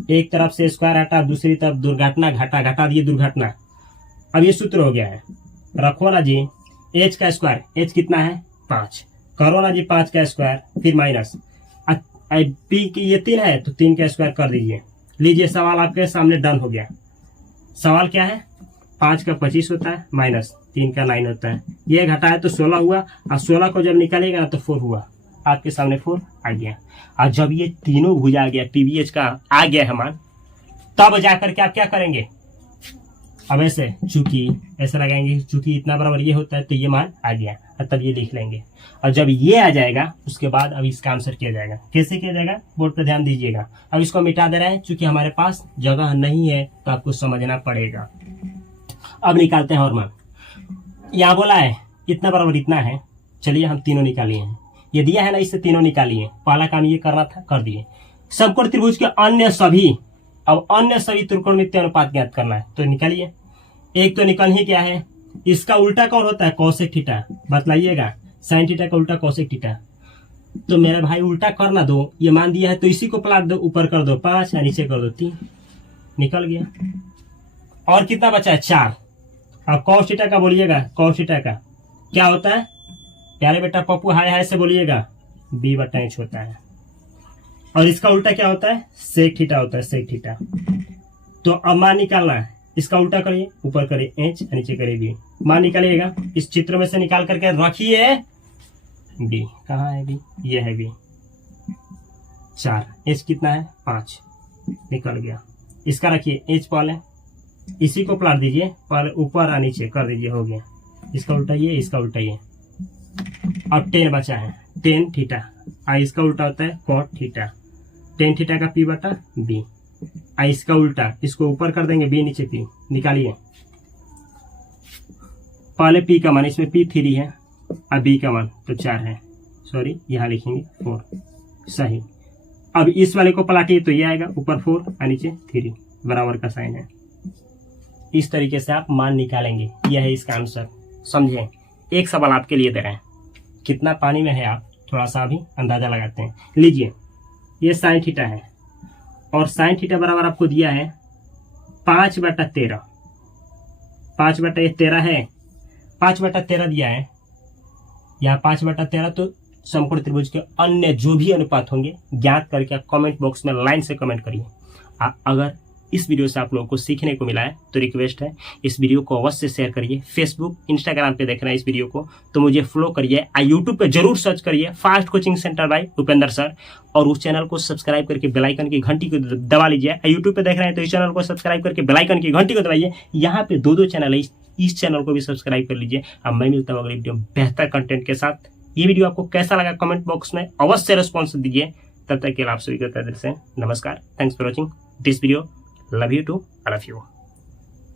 एक तरफ से स्क्वायर हटा, दूसरी तरफ दुर्घटना घटा दिए दुर्घटना। अब ये सूत्र हो गया है, रखो ना जी H का स्क्वायर, H कितना है 5, करो ना जी 5 का स्क्वायर, फिर माइनस P की ये 3 है तो 3 का स्क्वायर कर दीजिए। लीजिए सवाल आपके सामने डन हो गया। सवाल क्या है, 5 का 25 होता है माइनस 3 का 9 होता है, ये घटाया तो 16 हुआ, और 16 को जब निकालेगा ना तो 4 हुआ, आपके सामने 4 आ गया। और जब ये तीनों भुजा आ गया, PBH का आ गया है मान, तब जाकर के आप क्या करेंगे, अब ऐसे चूंकि ऐसे लगाएंगे, चूंकि इतना बराबर ये होता है तो ये मान आ गया, और तब ये लिख लेंगे। और जब ये आ जाएगा उसके बाद अब इसका आंसर किया जाएगा। कैसे किया जाएगा, बोर्ड पे ध्यान दीजिएगा। अब इसको मिटा दे रहे हैं, चूंकि हमारे पास जगह नहीं है तो आपको समझना पड़ेगा। अब निकालते हैं और मान, यहाँ बोला है इतना बराबर इतना है, चलिए हम तीनों निकालिए हैं, ये दिया है ना, इससे तीनों निकालिए। पहला काम ये करना था, कर दिए। समकोण त्रिभुज के अन्य सभी, अब अन्य सभी त्रिकोणमितीय अनुपात ज्ञात करना है, तो निकालिए। एक तो निकल ही क्या है इसका उल्टा कौन होता है? Cosec theta. बतलाइएगा, साइन थीटा का उल्टा कोसेक थीटा। तो मेरा भाई उल्टा कर ना दो, ये मान दिया है तो इसी को पलट दो, ऊपर कर दो 5 या नीचे कर दो 3, निकल गया। और कितना बचा है? 4। अब कॉस थीटा का बोलिएगा, कॉस थीटा का क्या होता है? प्यारे बेटा पप्पू हाय हाय से बोलिएगा, b/h होता है। और इसका उल्टा क्या होता है? सेक थीटा होता है, सेक थीटा। तो अब मान निकालना है, इसका उल्टा करिए, ऊपर करिए h, नीचे करिए b। मान निकालिएगा, इस चित्र में से निकाल करके रखिए b। कहाँ है b? ये है b। 4, h कितना है? 5, निकल गया। इसका रखिए h पहले, इसी को पलट दीजिए, पहले ऊपर और नीचे कर दीजिए, हो गया। इसका उल्टा ये, इसका उल्टा ये। अब 10 बचा है, tan थीटा। इसका उल्टा होता है cot थीटा। tan थीटा का p/b। इसका उल्टा, इसको ऊपर कर देंगे, b नीचे p, निकालिए। पहले p का मान, इसमें p 3 है, अब b का मान तो 4 है, सॉरी यहाँ लिखेंगे 4, सही। अब इस वाले को पलटिए तो ये आएगा, ऊपर 4 और नीचे 3, बराबर का साइन है। इस तरीके से आप मान निकालेंगे। यह है इसका आंसर, समझे। एक सवाल आपके लिए दे रहे हैं, कितना पानी में है आप थोड़ा सा अभी अंदाजा लगाते हैं। लीजिए, ये साइन थीटा है और साइन थीटा बराबर आपको दिया है 5/13। 5/13 है, 5/13 दिया है, यहाँ 5/13। तो समकोण त्रिभुज के अन्य जो भी अनुपात होंगे ज्ञात करके कमेंट बॉक्स में लाइन से कमेंट करिए। अगर इस वीडियो से आप लोगों को सीखने को मिला है तो रिक्वेस्ट है, इस वीडियो को अवश्य शेयर करिए। फेसबुक, इंस्टाग्राम पे देख रहे हैं इस वीडियो को तो मुझे फॉलो करिए। यूट्यूब पे जरूर सर्च करिए fast coaching centre by Upendra sir, और उस चैनल को सब्सक्राइब करके बेल आइकन की घंटी को दबा लीजिए। यूट्यूब पे देख रहे हैं तो इस चैनल को सब्सक्राइब करके बेल आइकन की घंटी को दबाइए। यहाँ पे 2 चैनल है, इस चैनल को भी सब्सक्राइब कर लीजिए। अब मैं मिलता हूँ अगली वीडियो बेहतर कंटेंट के साथ। ये वीडियो आपको कैसा लगा कमेंट बॉक्स में अवश्य रिस्पॉन्स दीजिए। तब तक के लिए आप सभी को दिल से नमस्कार। Thanks for watching this video. Love you too, I love you.